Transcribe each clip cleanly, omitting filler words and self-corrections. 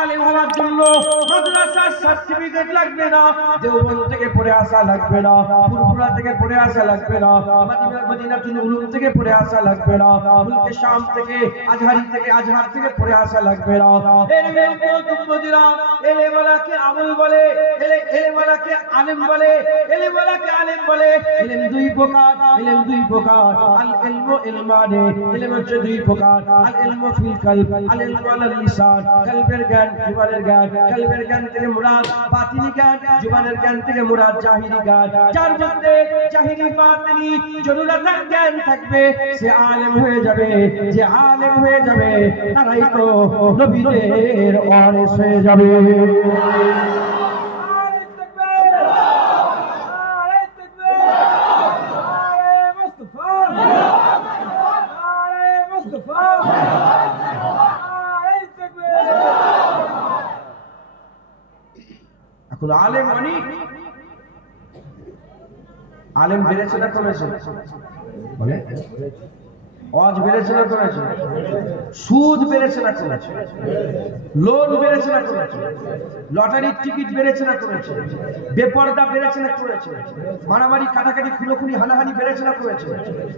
আলেম হওয়ার জন্য মাদ্রাসার সার্টিফিকেট লাগবে না, দেওবন্দ থেকে পড়ে আসা লাগবে না, ফুরফুরা থেকে পড়ে আসা লাগবে না, মদিনাতুল উলুম থেকে পড়ে আসা লাগবে না, মুলকে শাম থেকে আজহার থেকে পড়ে আসা লাগবে না। এলেমওয়ালাকে আমল বলে, এলেমওয়ালাকে আলেম বলে, এলেমওয়ালাকে আলেম বলে। এলেম দুই প্রকার, এলেম দুই প্রকার। আল ইলমু ইলমানে, এলেম হচ্ছে দুই প্রকার। আল ইলমু ফিল কলব, আল ইলমু আলাল লিসান। কলবের জ্ঞান, জুবানের জ্ঞান। কলবের জ্ঞান থেকে মুরাদ বাতিনি জ্ঞান, জুবানের জ্ঞান থেকে মুরাদ জাহিরি জ্ঞান। যার মধ্যে জাহিরি বাতিনি জরুরাতের জ্ঞান থাকবে সে আলেম হয়ে যাবে। যে আলেম হয়ে যাবে তারাই তো নবীদের ওয়ারিস হয়ে যাবে। এখন আলেম মানে আলেম বেড়েছে না কমেছে? বলে ওয়াজ বেড়েছে না কমেছে? সুদ বেড়েছে না কমেছে? লোন বেড়েছে না কমেছে? লটারির টিকিট বেড়েছে না কমেছে? বেপরদা বেড়েছে না কমেছে? মারামারি কাটাকাটি খুনোখুনি হানাহানি বেড়েছে না কমেছে?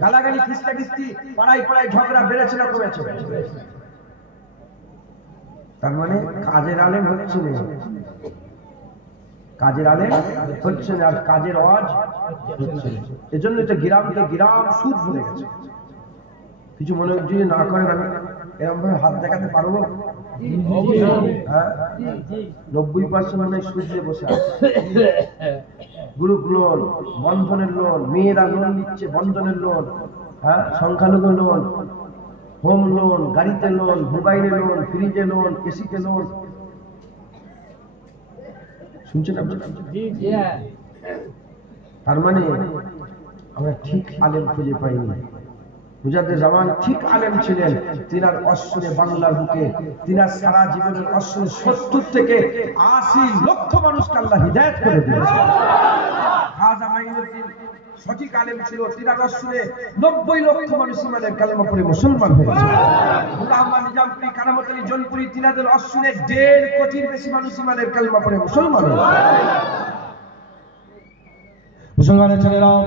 গালাগালি খিস্তাখিস্তি পাড়ায় পাড়ায় ঝগড়া বেড়েছে না কমেছে? তার মানে কাজের আলেম হচ্ছে না, কাজের আলেম হচ্ছে না, আর কাজের ওয়াজ হচ্ছে না। এজন্য তো গ্রামকে গ্রাম সুদ ভরে গেছে। কিছু মনে যদি না করেন আমি এরকম ভাবে হাত দেখাতে পারবো? 90% মানে সুদ দিয়ে বসে আছে। গ্রুপ লোন, বন্ধনের লোন, মেয়েরা লোন নিচ্ছে বন্ধনের লোন, সংখ্যালঘু লোন, হোম লোন, গাড়িতে লোন, মোবাইলে লোন, ফ্রিজে লোন, এসিতে লোন। শুনছেন আপনারা? তার মানে আমরা ঠিক আলেম খুঁজে পাইনি। মুজাদ্দেদ জামান ঠিক আলেম ছিলেন। তিনার অশ্রয়ে বাংলার বুকে তিনার সারা জীবনের অশ্রয়ে 70 থেকে 80 লক্ষ মানুষকে আল্লাহ হিদায়াত করে দিয়েছেন। খাজা মাইনুদ্দিন সঠিক আলেম ছিল। তিনার অশ্রয়ে 90 লক্ষ মানুষ ইমানের কালেমা পড়ে মুসলমান হয়েছে। গোলাম নিজামপুরি, কারামত আলী জনপুরি, তিনাদের অশ্রয়ে 1.5 কোটির বেশি মানুষ ইমানের কালেমা পড়ে মুসলমান হয়েছে। মুসলমানের ছেলেরাও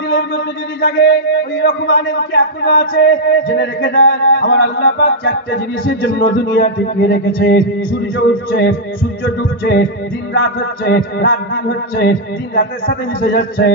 দিলের মধ্যে যদি জাগে ওই রকম আলেম কি এখনো আছে? জেনে রেখে দেন, আমার আল্লাহ পাক 4টে জিনিসের জন্য দুনিয়া টিকিয়ে রেখেছে। সূর্য উঠছে, সূর্য ডুবছে, দিন রাত হচ্ছে, রাত দিন হচ্ছে, দিন রাতের সাথে মিশে যাচ্ছে,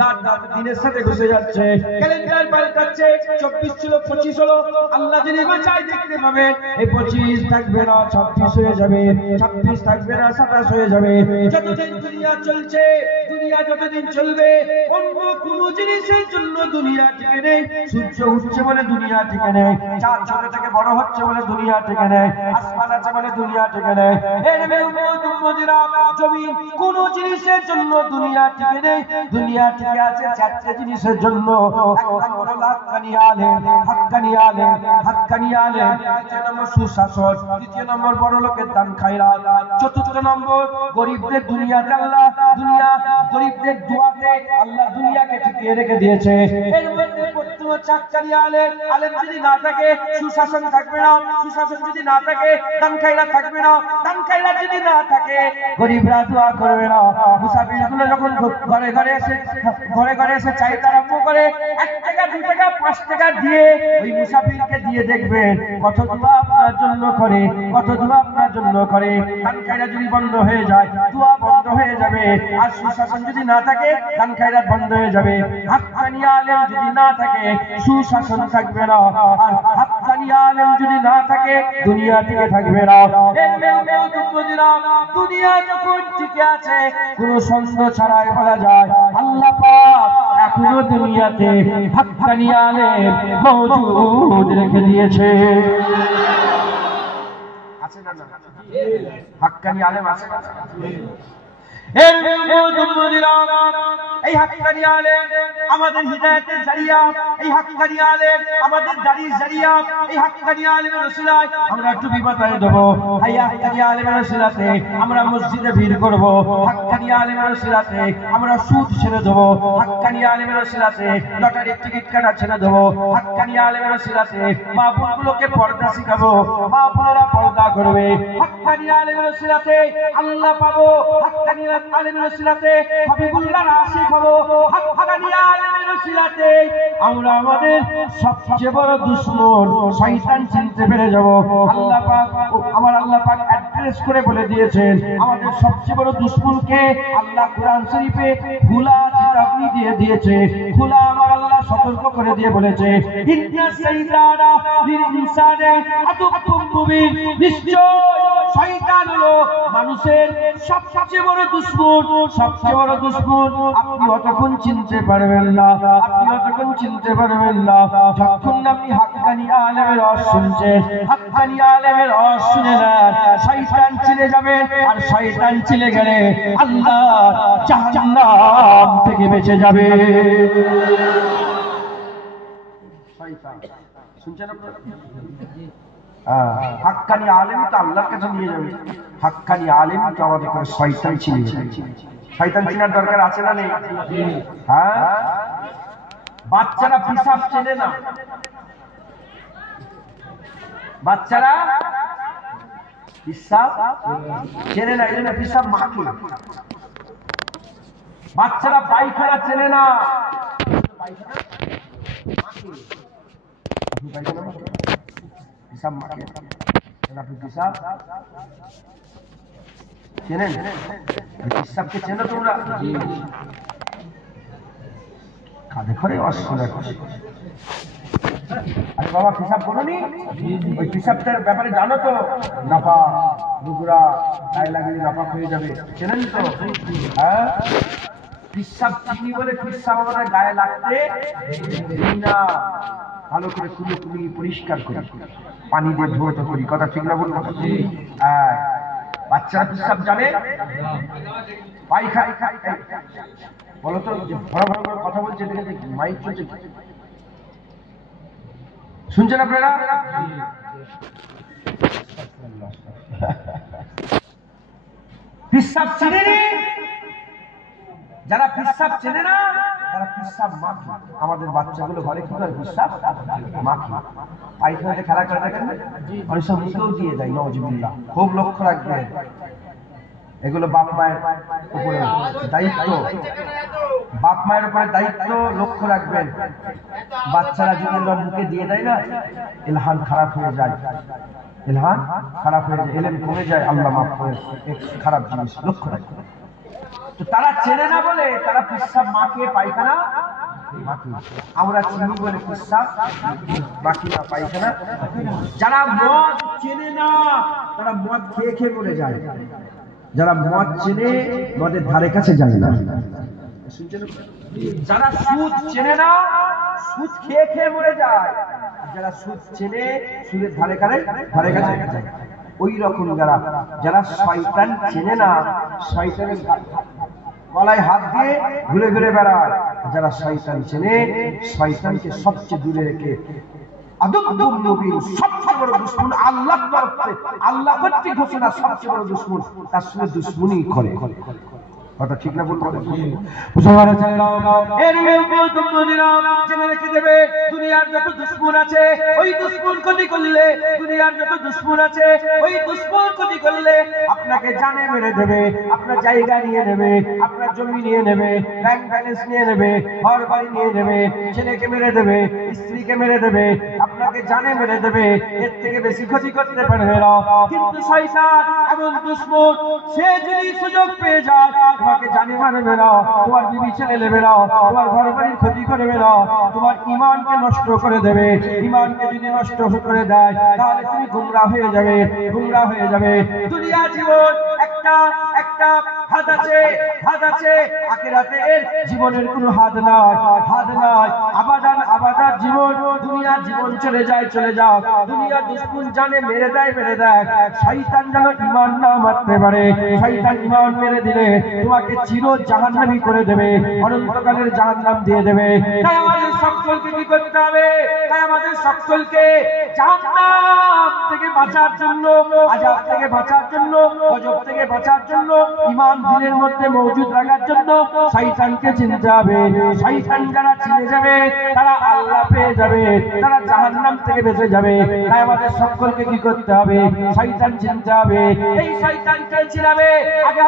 রাত রাত দিনের সাথে ঘুষে যাচ্ছে, ক্যালেন্ডার পাল্টাচ্ছে। 24 ছিল 25 হলো। আল্লাহ যদি বাঁচায় দেখতে পাবেন এই 25 থাকবে না, 26 হয়ে যাবে, 26 থাকবে না, 27 হয়ে যাবে। যতদিন দুনিয়া চলছে, দুনিয়া যতদিন চলবে, অন্য কোন জিনিসের জন্য দুনিয়া টিকে নেই। সূর্য উঠছে বলে দুনিয়া টিকে নেই, চাঁদ ছোট থেকে বড় হচ্ছে বলে দুনিয়া টিকে নেই, আসমান আছে বলে দুনিয়া টিকে নেই। জমিন কোন জিনিসের জন্য দুনিয়া টিকে নেই। দুনিয়া টিকে আছে 4টে জিনিসের জন্য। এক নম্বর হলো হাক্কানি আলেম, হাক্কানি আলেম, হাক্কানি আলেম। দ্বিতীয় নম্বর সুশাসন, তৃতীয় নম্বর বড় লোকের দান খায়রাত, চতুর্থ নম্বর গরিবদের দুনিয়াতে আল্লাহ, দুনিয়া গরিবদের দোয়াতে আল্লাহ দুনিয়াকে টিকিয়ে রেখে দিয়েছে। এর মধ্যে প্রথম হচ্ছে হাক্কানি আলেম। আলেম যদি না থাকে সুশাসন থাকবে না, সুশাসন যদি না থাকে দান খায়রাত থাকবে না, দান খায়রাত যদি না থাকে গরিবরা দোয়া করবে না। মুসাফিরগুলো যখন ঘরে ঘরে এসে চাইতে আরম্ভ করে 1 টাকা 2 টাকা 5 টাকা দিয়ে ওই মুসাফিরকে দিয়ে দেখবেন কত দোয়া আপনার জন্য করে, কত দোয়া আপনার জন্য করে। দান খায়রাত যদি বন্ধ হয়ে যায় দোয়া বন্ধ হয়ে যাবে। আর সুশাসন যদি না থাকে দান খায়রাত বন্ধ হয়ে যাবে। হাক্কানি আলেম যদি না থাকে সুশাসন থাকবে না, আর হাক্কানি আলেম যদি না থাকে দুনিয়া টিকে থাকবে না। দুনিয়া যখন টিকে আছে কোন সন্দেহ ছাড়াই বলা যায় আল্লাহ পাক এখনো দুনিয়াতে হাক্কানি আলেম মওজুদ রেখে দিয়েছে। আছে না? হাক্কানি আলেম আছে না? এর এই হাক্কানি আলেম আমাদের হিদায়াতের জারিয়া, এই হাক্কানি আলেম আমাদের দাড়ির জারিয়া, এই হাক্কানি আলেমের ওসিলায় আমরা টুপি মাথায় দেব, এই হাক্কানি আলেমের ওসিলাতে আমরা মসজিদে ভিড় করব, হাক্কানি আলেমের ওসিলাতে আমরা সুদ ছেড়ে দেব, হাক্কানি আলেমের ওসিলাতে লটারির টিকিট কাটা ছেড়ে দেব, হাক্কানি আলেমের ওসিলাতে মা বোনগুলোকে পর্দা শিখাবো, মা বোনেরা পর্দা করবে, হাক্কানি আলেমের ওসিলাতে আল্লাহ পাবো, হাক্কানি আলেমের ওসিলাতে হাবিবুল্লাহর আশিক হবো, হাক্কানি আলেমের ওসিলাতে আমরা আমাদের সবচেয়ে বড় দুশমন শয়তান চিনতে পেরে যাব। আল্লাহ পাক, আমার আল্লাহ পাক অ্যাড্রেস করে বলে দিয়েছেন আমাদের সবচেয়ে বড় দুশমনকে। আল্লাহ কোরআন শরীফে খোলা চেতাবনী দিয়ে দিয়েছে, খোলা আমার আল্লাহ সতর্ক করে দিয়ে বলেছে, ইন্না শাইতানা লিল ইনসানি আদুউম মুবিন, নিশ্চয় শয়তান হলো মানুষের সবচেয়ে বড় দুশমন, সবচেয়ে বড় দুশমন। আপনি অতক্ষণ চিনতে পারবেন না, আপনি অতক্ষণ চিনতে পারবেন না যতক্ষণ আপনি হাক্কানি আলেমের রস শুনছেন। হাক্কানি আলেমের রস শুনে না শয়তান চিনে যাবে, আর শয়তান চিনে গেলে আল্লাহ জাহান্নাম থেকে বেঁচে যাবে। শয়তান শুনছেন আপনারা? হাক্কানি আলেম তো আল্লাহর কাছে নিয়ে যাবে, হাক্কানি আলেম তো আমাদের করে শয়তান চিনে যাবে। শয়তান চিনার দরকার আছে না নেই? হ্যাঁ, বাচ্চারা পিসাব চেনে না, বাচ্চারা পিসাব চেনে না, এই জন্য পিসাব মাখে। বাচ্চারা পায়খানা চেনে না, পায়খানা মাখে। আপনি পায়খানা মাখে, পিসাব মাখে, আপনি পিসাব চেনেন? পিসাবকে চেনো তোমরা? কাঁধে করে অস্বীকার করে। আরে বাবা পিসাব করোনি? ওই পিসাবটার ব্যাপারে জানো তো? নাপা রুগুরা গায়ে লাগলে নাপাক হয়ে যাবে, চেনেন তো? হ্যাঁ, পিসাব চিনি বলে পিসাব আমাদের গায়ে লাগতে না, ভালো করে কুলে কুলি পরিষ্কার করি, পানি দিয়ে ধুয়ে করি। কথা ঠিক না বলবো? হ্যাঁ, বাচ্চারা পিসাব জানে, পায়খানা বলো তো, ভরা ভরা করে কথা বলছে, দেখে মাইক চলছে, শুনছেন আপনারা? পিসাব চেনে, যারা পিসাব চেনে না তারা পিসাব মাখে। আমাদের বাচ্চাগুলো ঘরে কি করে? পিসাব মাখে। পায়খানাতে খেলা করে দেখেন, অনেক সব মুখেও দিয়ে দেয়, নওয়াজুবিল্লাহ। খুব লক্ষ্য রাখবেন, এগুলো বাপ মায়ের উপরে দায়িত্ব, বাপ মায়ের উপরে দায়িত্ব, লক্ষ্য রাখবেন। বাচ্চারা যদি মুখে দিয়ে দেয় না, ইলহান খারাপ হয়ে যায়, ইলহান খারাপ হয়ে যায়, এলেম কমে যায়, আল্লাহ মাফ করে, খারাপ জিনিস লক্ষ্য রাখবেন। তো তারা চেনে না বলে তারা পিসাব মাখে, পায়খানা মাখে। আমরা চিনি বলে পিসাব মাখি না, পায়খানা। যারা মদ চেনে না তারা মদ খেয়ে খেয়ে মরে যায়, যারা মদ চেনে মদের ধারে কাছে যায় না। যারা সুদ চেনে না সুদ খেয়ে খেয়ে মরে যায়, যারা সুদ চেনে সুদের ধারে কাছে যায়। ওই রকম যারা যারা শয়তান চেনে না, শয়তানের গলায় হাত দিয়ে ঘুরে ঘুরে বেড়ায়, যারা শয়তান চেনে, শয়তানকে সবচেয়ে দূরে রেখে আদুউম মুবিন, সবচেয়ে বড় দুশমন আল্লাহর তরফ থেকে, আল্লাহ কর্তৃক ঘোষণা সবচেয়ে বড় দুশমন, তার সঙ্গে দুশমনি করে। কথা ঠিক না বলবো? মুসলমানের ছেলেরা, এর জেনে রেখে দেবে, দুনিয়ার যত দুশমন আছে ওই দুশমন ক্ষতি করলে, দুনিয়ার যত দুশমন আছে ওই দুশমন ক্ষতি করলে আপনাকে জানে মেরে দেবে, আপনার জায়গা নিয়ে নেবে, আপনার জমি নিয়ে নেবে, ব্যাংক ব্যালেন্স নিয়ে নেবে, ঘর বাড়ি নিয়ে নেবে, ছেলেকে মেরে দেবে, স্ত্রীকে মেরে দেবে, আপনাকে জানে মেরে দেবে, এর থেকে বেশি ক্ষতি করতে পারবে না। কিন্তু শয়তান এমন দুশমন, সে যদি সুযোগ পেয়ে যায় তোমাকে জানে মারবে না, তোমার বিবি ছেলে নেবে না, তোমার ঘর বাড়ির ক্ষতি করবে না, তোমার ঈমানকে নষ্ট করে দেবে। ঈমানকে যদি নষ্ট করে দেয় তাহলে তুমি গুমরাহ হয়ে যাবে, গুমরাহ হয়ে যাবে। দুনিয়া জীবন একটা একটা হাত আছে, হাত আছে, আখিরাতের জীবনের কোনো হাত নাই, হাত নাই। আবাদান আবাদার জীবন, দুনিয়ার জীবন চলে যায়, চলে যাক। দুনিয়ার দুশ্মন জানে মেরে দেয়, মেরে দেয়। শয়তান যেন ঈমান না মারতে পারে। শয়তান ঈমান মেরে দিলে তোমাকে চির জাহান্নামী করে দেবে, অনন্তকালের জাহান্নাম দিয়ে দেবে। তাই আমাদের সকলকে কি করতে হবে? তাই আমাদের সকলকে জাহান্নাম থেকে বাঁচার জন্য, আযাব থেকে বাঁচার জন্য, গজব থেকে বাঁচার জন্য, ঈমান দিলের মধ্যে মজুদ রাখার জন্য শয়তানকে চিনতে হবে। শয়তান যারা চিনে যাবে তারা আল্লাহ পেয়ে যাবে, তারা জাহান্নাম থেকে বেঁচে যাবে। তাই আমাদের সকলকে কি করতে হবে? শয়তান চিনতে হবে। এই শয়তানকে চিনাবে আগে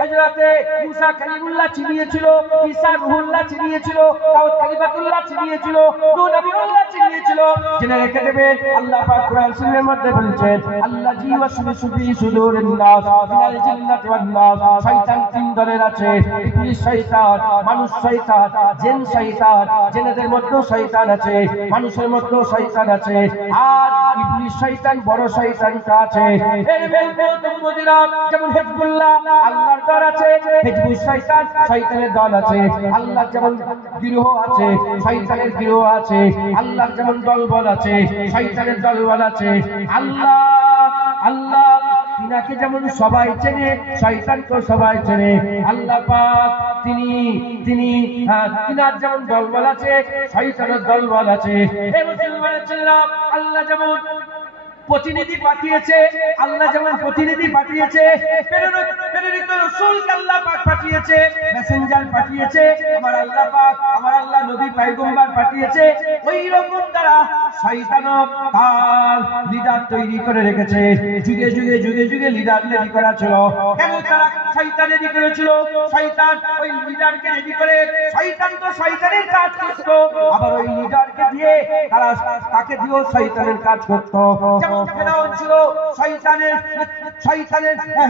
হযরতে মুসা কালিমুল্লাহ চিনিয়েছিল, ঈসা রূহুল্লাহ চিনিয়েছিল, দাউদ কালিমাতুল্লাহ চিনিয়েছিল, নূহ নবীউল্লাহ চিনিয়েছিল। জেনে রেখে দেবে আল্লাহ পাক কোরআন শরীফের মধ্যে বলেছেন আল্লাযী ওয়াসওয়াসু ফি সুদুরিন নাস মিনাল জিন্নাতি ওয়ান নাস। শয়তান তিন দলের আছে, ইবলিস শয়তান, মানুষ শয়তান, জিন শয়তান। জিনেদের মধ্যেও শয়তান আছে, মানুষের মধ্যেও শয়তান আছে, আর ইবলিস শয়তান বড় শয়তানটা আছে। এর মধ্যে যেমন হিজবুল্লাহ আল্লাহর দল আছে, হিজবুস শয়তান শয়তানের দল আছে। আল্লাহর যেমন গিরোহ আছে, শয়তানের গিরোহ আছে। আল্লাহর যেমন দলবল আছে, শয়তানের দলবল আছে। আল্লাহ আল্লাহ তিনাকে যেমন সবাই চেনে, শয়তানকেও সবাই চেনে। আল্লাহ পাক তিনি তিনার যেমন দলবল আছে, শয়তানের দলবল আছে। হে মুসলমানের ছেলেরা, আল্লাহ যেমন প্রতিনিধি পাঠিয়েছে, আল্লাহ যেমন প্রতিনিধি পাঠিয়েছে, প্রেরিত রাসূলকে আল্লাহ পাক পাঠিয়েছে, মেসেঞ্জার পাঠিয়েছে, আমার আল্লাহ পাক, আমার আল্লাহ নবী পয়গম্বর পাঠিয়েছে। ওই রকম তারা শয়তানও তার লিডার তৈরি করে রেখেছে। যুগে যুগে যুগে যুগে লিডার রেডি করা ছিল। কেন তারা শয়তান রেডি করেছিল? শয়তান ওই লিডারকে রেডি করে, শয়তান তো শয়তানের কাজ করত, আবার ওই লিডারকে দিয়ে তারা তাকে দিয়েও শয়তানের কাজ করত। ফেরাউন ছিল শয়তানের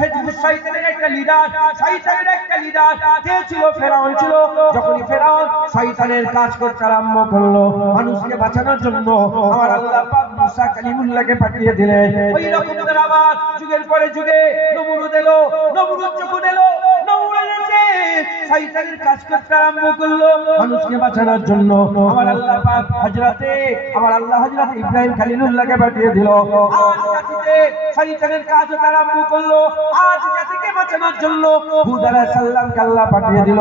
হিজবুস শয়তানের একটা লিডার, শয়তানের একটা লিডার কে ছিল? ফেরাউন ছিল। যখনই ফেরাউন শয়তানের কাজ করতে আরম্ভ করলো মানুষকে বাঁচানোর জন্য, আমার আল্লাহ পাক মুসা কালিমুল্লাহকে পাঠিয়ে দিলেন। ওই রকম আবার যুগের পরে যুগে নমরুদ এলো। নমরুদ যখন এলো, নমরুদ এসে শয়তানের কাজ করতে আরম্ভ করলো মানুষকে বাঁচানোর জন্য। আমার আল্লাহ পাক হযরতে ইব্রাহিম খলিলুল্লাহকে পাঠিয়ে দিল। আজ জাতিতে শয়তানের কাজ আরম্ভ করলো। আজ জাতিকে বাঁচানোর জন্য হুদ আলাইহিস সালামকে আল্লাহ পাঠিয়ে দিল।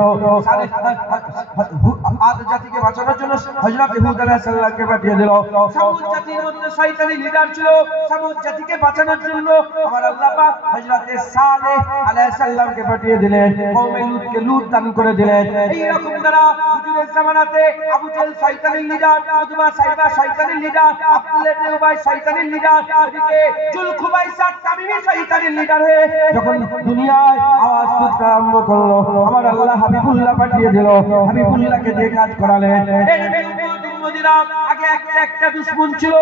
আজ জাতিকে বাঁচানোর জন্য হযরত হুদ আলাইহিস সালামকে পাঠিয়ে দিল। সামুদ জাতির মধ্যে শয়তানি লিডার ছিল, সামুদ জাতিকে বাঁচানোর জন্য আমার আল্লাহ পাক হযরত সালেহ আলাইহিস সালামকে পাঠিয়ে দিলেন। কওমে লূতকে লূত দান করে দিলেন। এই রকম দ্বারা হুজুরের জামানাতে আবু জাহেল শয়তানের লিডার, উতবা সাইবা শয়তানের লিডার, আব্দুল্লাহ ইবনে উবাই শয়তানের লিডার, এদিকে জুলখুবাইসা তামিমি শয়তানের লিডার হয়ে যখন দুনিয়ায় আওয়াজ তুলতে আরম্ভ করলো, আমার আল্লাহ হাবিবুল্লাহ পাঠিয়ে দিল। হাবিবুল্লাহকে দিয়ে কাজ করালেন। আগে একটা দুশমন ছিল,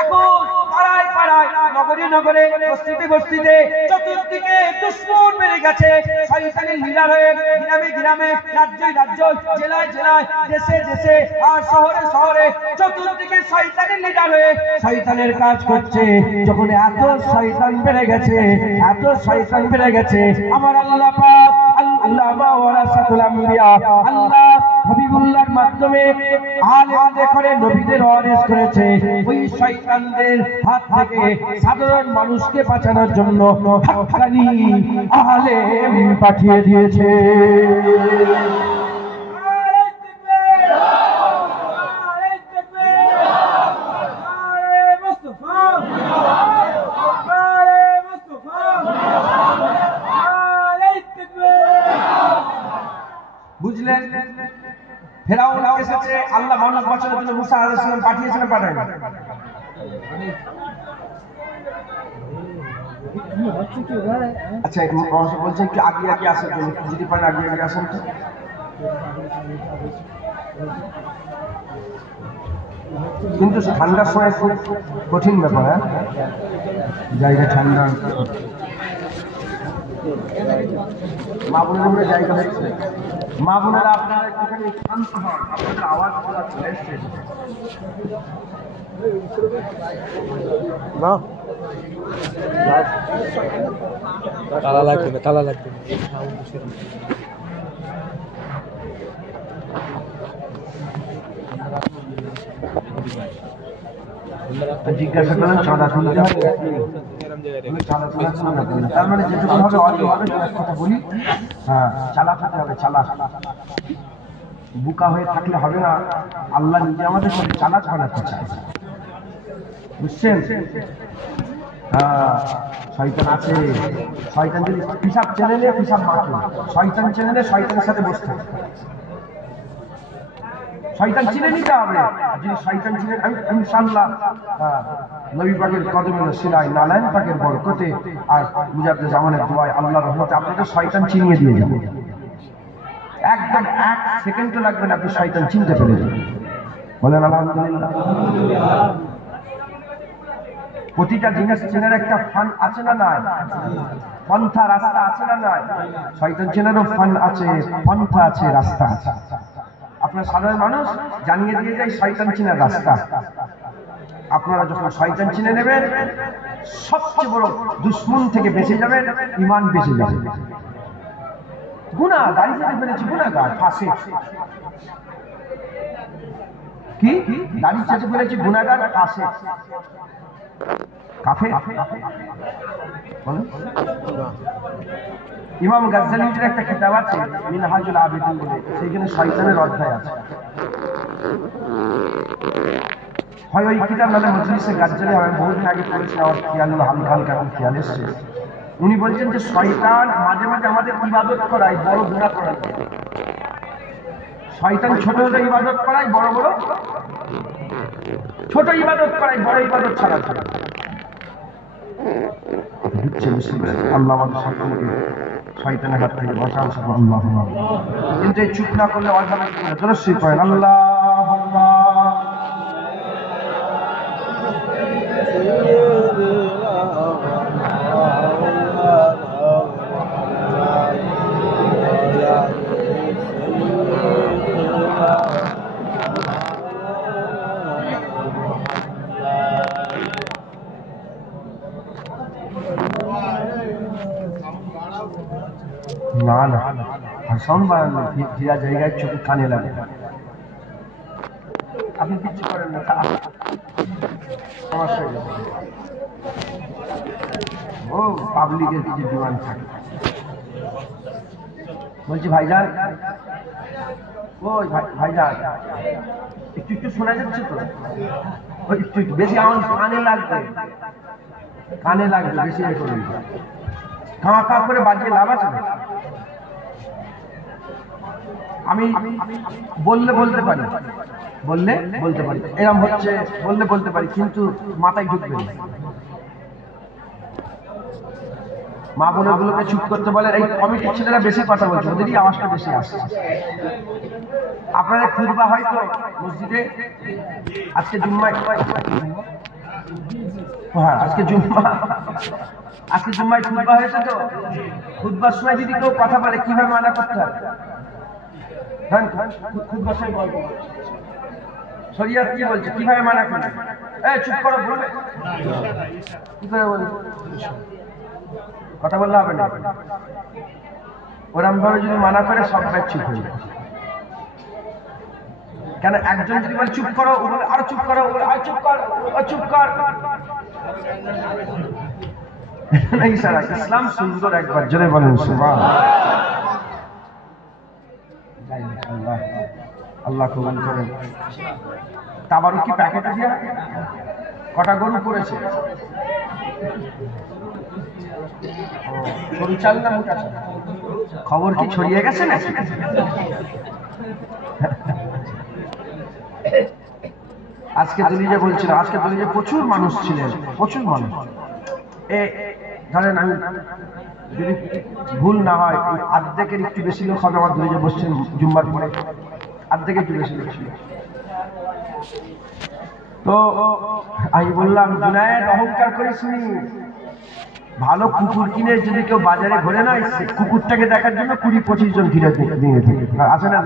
এখন পাড়ায় পাড়ায়, নগরে নগরে, বস্তিতে বস্তিতে চতুর্দিকে দুশমন বেড়ে গেছে। শয়তানের লিডার হয়ে গ্রামে গ্রামে, রাজ্যে রাজ্যে, জেলায় জেলায়, দেশে দেশে, আর শহরে শহরে চতুর্দিকে শয়তানের লিডার হয়ে শয়তানের কাজ করছে। যখন এত শয়তান বেড়ে গেছে, এত শয়তান বেড়ে গেছে, আমার আল্লাহ পাক আল্লামা ওয়ারাসাতুল আম্বিয়া, আল্লাহ হাবিবুল্লাহর মাধ্যমে আলেমদের করে নবীদের ওয়ারিস করেছে। ওই শয়তানদের হাত থেকে সাধারণ মানুষকে বাঁচানোর জন্য হাক্কানি আলেম পাঠিয়ে দিয়েছে। বুঝলেন? ফেরাউন এসেছে, আল্লাহ মানুষ বাঁচানোর জন্য মুসা আলাইহিস সালাম পাঠিয়েছেন, পাঠায় না? আচ্ছা, বলছে একটু আগে আগে আসেন, যদি পারেন আগে আগে আসেন তো। কিন্তু ঠান্ডার সময় খুব কঠিন ব্যাপার, হ্যাঁ, জায়গা ঠান্ডা। মা বোনেরা জায়গা হচ্ছে, মা বোনেরা আপনারা একটুখানি শান্ত হন, আপনাদের আওয়াজ চলে এসছে না। তালা লাগবে না, তালা লাগবে না। জিজ্ঞাসা করলেন চাঁদা তুলতে হবে, তার মানে যেটুকু হবে অল্প হবে, কথা বলি। হ্যাঁ, চালাক হতে হবে, চালাক। বুকা হয়ে থাকলে হবে না। আল্লাহ নিজে আমাদের সাথে চালাক বানাতে চায়, বুঝছেন? হ্যাঁ, শয়তান আছে। শয়তান যদি পিসাব চেনে নিয়ে পিসাব মাকে, শয়তান চেনে নিয়ে শয়তানের সাথে বসতে হবে। শয়তান চিনে নিতে হবে। যদি শয়তান চিনে, ইনশাআল্লাহ নবী পাকের কদমে সিলাই নালায়েন পাকের বরকতে আর মুজাদ্দিদ জামানের দোয়ায় আল্লাহর রহমতে আপনাদের শয়তান চিনিয়ে দিয়ে যাবে। একদম 1 সেকেন্ডও লাগবে না, আপনি শয়তান চিনতে পেরে যাবেন। বলেন আলহামদুলিল্লাহ। প্রতিটা জিনিস চেনার একটা ফান আছে না নাই? পন্থা রাস্তা আছে না নাই? শয়তান চেনারও ফান আছে, পন্থা আছে, রাস্তা আছে। আপনার সাধারণ মানুষ জানিয়ে দিয়ে যায় শয়তান চিনার রাস্তা। আপনারা যখন শয়তান চিনে নেবেন, সবচেয়ে বড় দুশ্মন থেকে বেঁচে যাবেন, ঈমান বেঁচে যাবে। গুনাহ দাড়ি থেকে ফেলেছি, গুনাহগার, ফাসিক। কি দাড়ি চেঁচে ফেলেছি, গুনাহগার, ফাসিক, কাফের। ইমাম গাজ্জালির একটা কিতাব আছে মিনহাজুল আবিদিন বলে, সেইখানে শয়তানের অধ্যায় আছে। হয় ওই কিতাব নালে মজলিসে গাজ্জালি, আমি বহুদিন আগে পড়েছি, আমার খেয়াল হলো, হালকা হালকা এখন খেয়াল এসছে। উনি বলছেন যে শয়তান মাঝে মাঝে আমাদের ইবাদত করায়, বড় গুনাহ করায়। শয়তান ছোট ছোট ইবাদত করায়, বড় বড় ছোট ইবাদত করায়, বড় ইবাদত ছাড়া। আল্লাহ আমাদের সকলকে শয়তানের হাত থেকে বাঁচান, আল্লাহ। কিন্তু এই চুপ না করলে অর্ধনৈতিক করেন আল্লাহ। না না, সাউন্ড বাড়ানো, ভিড়া জায়গায় চোখে কানে লাগে। আপনি কিছু করেন না, সমস্যা হয়ে যাবে। ও পাবলিকের কিছু ডিমান্ড থাকে। বলছি ভাইজান, ওই ভাইজান, একটু একটু শোনা যাচ্ছে তো? ওই একটু একটু বেশি আওয়াজ কানে লাগবে, কানে লাগবে বেশি এ করে। কাঁ কাঁ করে বাজিয়ে লাভ আছে? আমি বললে বলতে পারি, বললে বলতে পারি, এরকম হচ্ছে বললে বলতে পারি, কিন্তু মাথায় ঢুকবে না। মা বোনগুলোকে চুপ করতে বলে। এই কমিটির ছেলেরা বেশি কথা বলছে, ওদেরই আওয়াজটা বেশি আসছে। আপনাদের খুতবা হয়তো মসজিদে, আজকে জুম্মায়, হ্যাঁ আজকে জুম্মায় খুতবা হয়েছে তো। খুতবার সময় যদি কেউ কথা বলে, কিভাবে মানা করতে হয়? শরিয়ত কি বলছে, কিভাবে মানা করবে? চুপ করো বলবে, কি করে বলবে? কথা বললে হবে না। ওরম ভাবে যদি মানা করে, সব ব্যাগ চুপ হয়ে যাবে। কেন একজন যদি বলে চুপ করো, ও বলে আর চুপ করো, আর চুপ কর, ও চুপ কর। ইসলাম সুন্দর, একবার জোরে বলেন সুবহানাল্লাহ। আল্লাহ কবুল করেন। তাবারুক কি প্যাকেটে দিয়া? কটা গরু করেছে? গরু চাল না মোটা চাল? খবর কি ছড়িয়ে গেছে নাকি? আজকে দলিলে বলছিল, আজকে দলিলে প্রচুর মানুষ ছিলেন, প্রচুর মানুষ। ধরেন আমি যদি ভুল না হয়, অর্ধেকের একটু বেশি লোক হবে আমার দলিলে বসছেন জুম্মার পরে, অর্ধেক একটু বেশি লোক ছিল। তো আমি বললাম, জুনায়েদ অহংকার করিসনি। ভালো কুকুর কিনে যদি কেউ বাজারে ঘোরে না, কুকুরটাকে দেখার জন্য 20-25 জন ঘিরে দিয়ে থাকে, আছে না?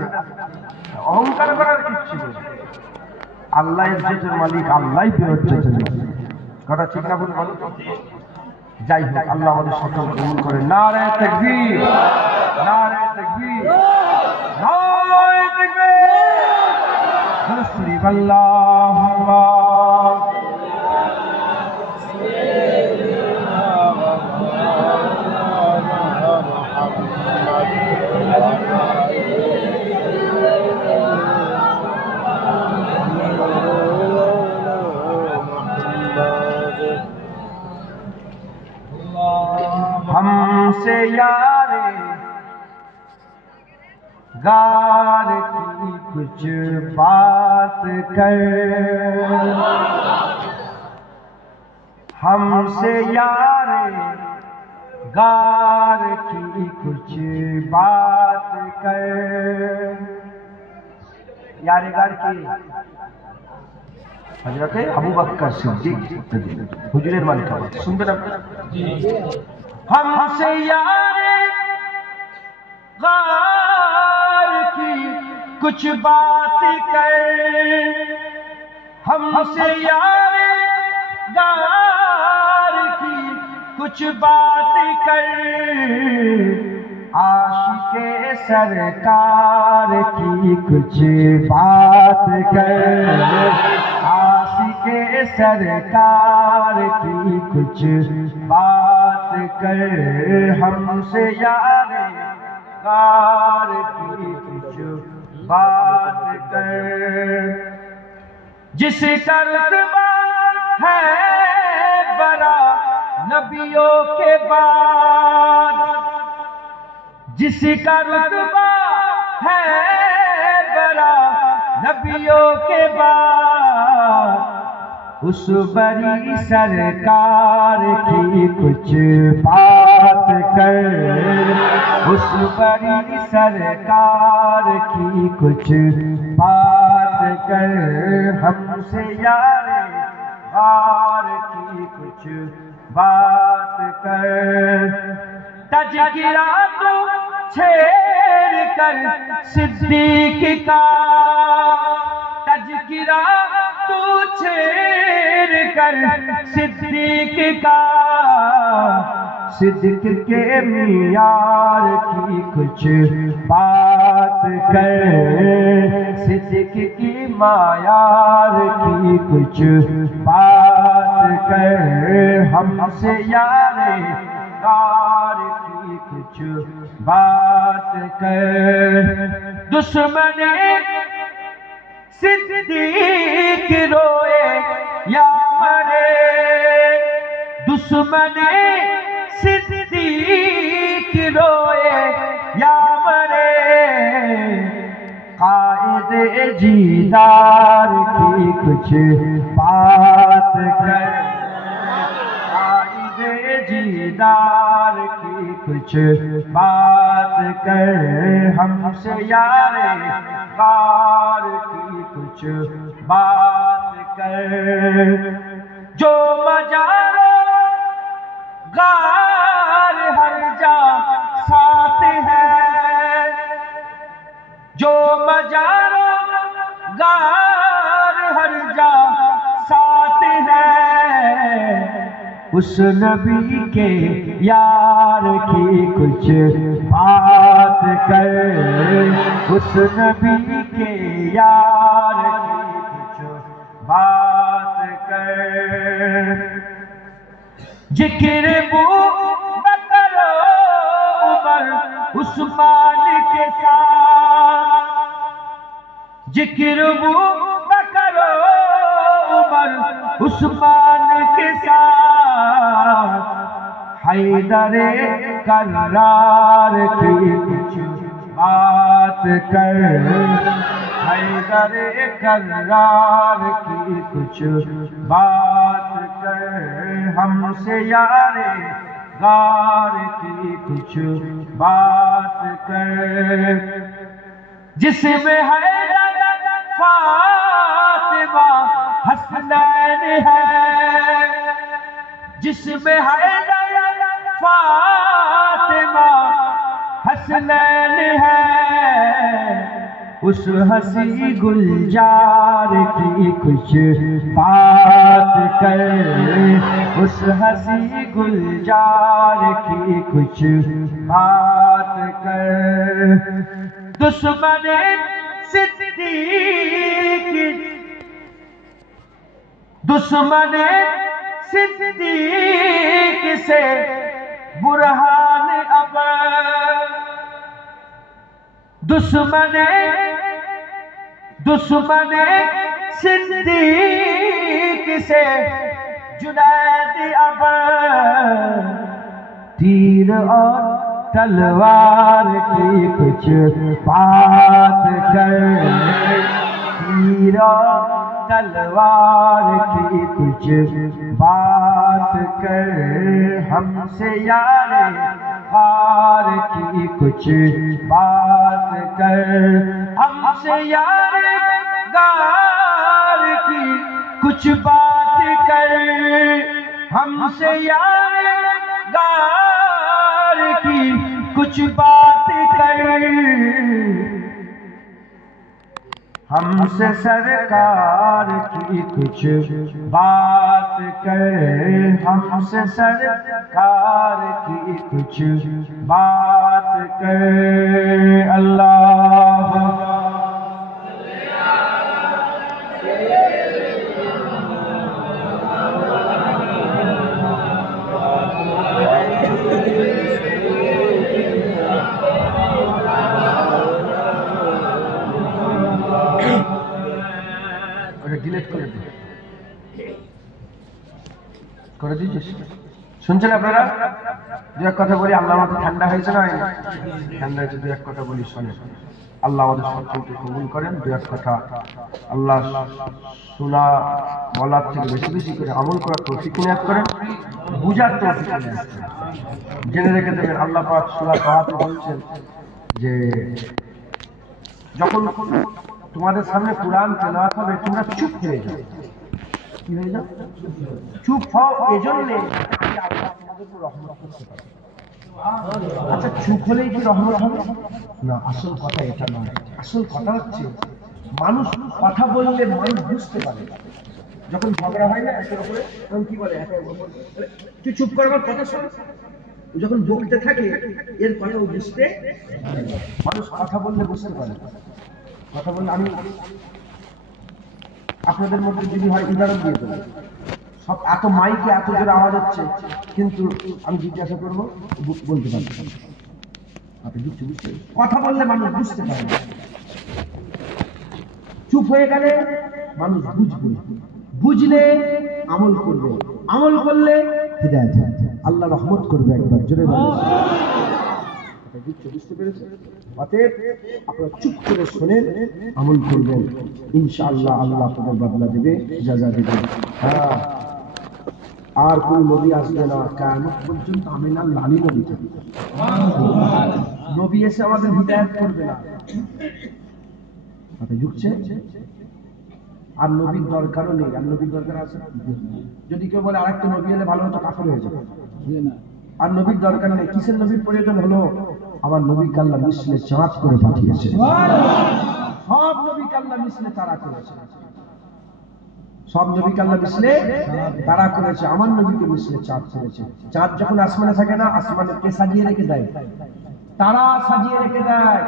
অহংকার করার কিচ্ছু নেই। আল্লাহ ইজ্জতের মালিক, আল্লাহ ইজ্জতের মালিক। কথা ঠিক না বলুন? যাই হোক, আল্লাহ আমাদের সকল কবুল করেন। নারে তাকবীর, নারে তাকবীর, নারে তাকবীর। শরীফ আল্লাহুম্মা हमसे यारे गार की कुछ बात कर, हमसे यारे गार की कुछ बात कर। यारे गार की हजरते अबू बकर सिद्दीक हुजूরের মালিক শুনবেন আপনারা? हमसे यारे गार की कुछ बात कर, हमसे यारे गार की कुछ बात कर। आशिके सरकार की कुछ बात कर, आशिके सरकार की कुछ बात कर। हमसे यारे गार की कुछ बात कर। जिसका रुतबा है बड़ा नबियों के बाद, जिसका रुतबा है बड़ा नबियों के बाद, उस बड़ी सरकार की कुछ बात कर, उस बड़ी सरकार की कुछ बात कर। हमसे यारे गार की कुछ बात कर। तज़किरा तो छेड़ कर सिद्दीक का, तज़किरा तो छेड़ कर सिद्दीक का। सिद्दीक के मियार की कुछ बात कर, सिद्दीक की मायार की कुछ बात कर। हमसे यारे गार की कुछ बात कर। दुश्मन सिद्दीक रोए या मरे, दुश्मन सिद्दीक रोए या मरे। कायदे जीदार की कुछ बात कर, कायदे जीदार की कुछ बात कर। हमसे यारे गार की कुछ बात कर। जो मजारो गार हर जा साथ है, जो मजारो गार हर जा साथ है। उस नबी के यार की कुछ बात कर, उस नबी के यार की कुछ बात कर। जिक्र अबू बकर उमर उस्मान के साथ, जिक्र अबू बकर उमर उस्मान के साथ। हैदरे कर्रार की कुछ बात कर, हैदरे कर्रार की कुछ बात कर। हमसे यारे गार की कुछ बात कर। जिसमें हैदर फातिमा हसनैन है, जिसमें हैदर फातिमा हसनैन है। उस हंसी गुलजार की कुछ बात कर, उस हंसी गुलजार की कुछ बात कर। दुश्मने सिद्दीक से बुरहान अब, दुश्मने सिद्दीक से जुनैद अब, तीर और तलवार की कुछ बात कर। तीर और तलवार की कुछ बात कर। हमसे यारे हार की कुछ बात कर। हमसे यारे गार की कुछ बात कर। हमसे यारे गार की कुछ बात कर। हमसे सरकार की कुछ बात कर। हमसे सरकार की कुछ बात कर। अल्लाह ডিলিট করে দিয়েছিস। শুনছেন আপনারা? দু এক কথা বলি। আল্লাহ আমাদের ঠান্ডা হয়েছে না? ঠান্ডা হয়েছে। দু এক কথা বলি, শোনেন। আল্লাহ আমাদের সবচেয়ে কবুল করেন। দু এক কথা আল্লাহ শোনা বলার থেকে বেশি বেশি করে আমল করার তৌফিক নিয়াত করেন, বুঝার তৌফিক নিয়াত করেন। জেনে রেখে দেবেন, আল্লাহ পাক সূরা তাহাতে বলছেন যে যখন তোমাদের সামনে কুরআন তেলাওয়াত হবে তোমরা চুপ হয়ে যাও। কি হয়ে যাও? চুপ হও। এজন্য আল্লাহ তোমাদের উপর রহমত করতে পারে। আচ্ছা, চুপ হলেই কি রহমত হবে? না, আসল কথা এটা নয়। আসল কথা হচ্ছে মানুষ কথা বললে মানুষ বুঝতে পারে। যখন ঝগড়া হয় না একের উপরে, তখন কি বলে? তুই চুপ কর, আমার কথা শোন। যখন বলতে থাকে এর কথা বুঝতে, মানুষ কথা বললে বুঝতে পারে। কথা বললে আমি আপনাদের মধ্যে যদি হয় উদাহরণ দিয়ে দেবো। সব এত মাইকে এত জোরে আওয়াজ হচ্ছে, কিন্তু আমি জিজ্ঞাসা করবো বলতে পারছি না। আপনি বুঝতে কথা বললে মানুষ বুঝতে পারে। চুপ হয়ে গেলে মানুষ বুঝবে, বুঝলে আমল করবে, আমল করলে হিদায়াত আল্লাহ রহমত করবে। একবার জোরে বলুন। বুঝতে পেরেছেন? অতএব আপনারা চুপ করে শোনেন, আমল করবেন, ইনশাআল্লাহ আল্লাহ আপনাদের বদলা দেবে, জাযা দেবে। হ্যাঁ, আর কোন নবী আসবে না কিয়ামত পর্যন্ত। আমিনা লালি নবী থাকবে। নবী এসে আমাদের হিদায়াত করবে না। কথা বুঝছে? আর নবীর দরকারও নেই। আর নবীর দরকার আছে? যদি কেউ বলে আরেকটা নবী এলে ভালো হতো, কাফের হয়ে যাবে। আর নবীর দরকার নেই। কিসের নবীর প্রয়োজন হলো? আমার নবীকে আল্লাহ মিসলে চাঁদ করে পাঠিয়েছে। সব নবীকে আল্লাহ মিসলে তারা করেছে। সব নবীকে আল্লাহ মিসলে তারা করেছে। আমার নবীকে মিসলে চাঁদ করেছে। চাঁদ যখন আসমানে থাকে না, আসমানে কে সাজিয়ে রেখে দেয়? তারা সাজিয়ে রেখে দেয়,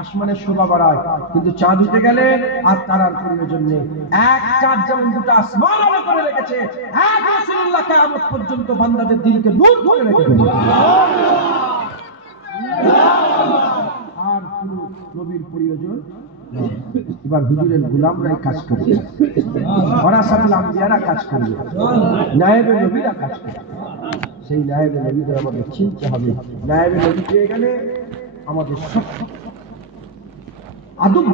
আসমানের শোভা বাড়ায়। কিন্তু চাঁদ উঠে গেলে আর তারার প্রয়োজন নেই। এক চাঁদ যেমন দুটো আসমান আলো করে রেখেছে, এক রাসূলুল্লাহ কিয়ামত পর্যন্ত বান্দাদের দিলকে নূর করে রেখে দেবে। আর পুরো নবীর প্রয়োজন। এবার হুজুরের গোলামরাই কাজ করবে, ওরাসাতুল আম্বিয়ারা কাজ করবে, নায়েবে নবীরা কাজ করবে। সেই নায়েবে নবীদের আমাদের চিনতে হবে। নায়েবে নবী পেয়ে গেলে আমাদের সব আদব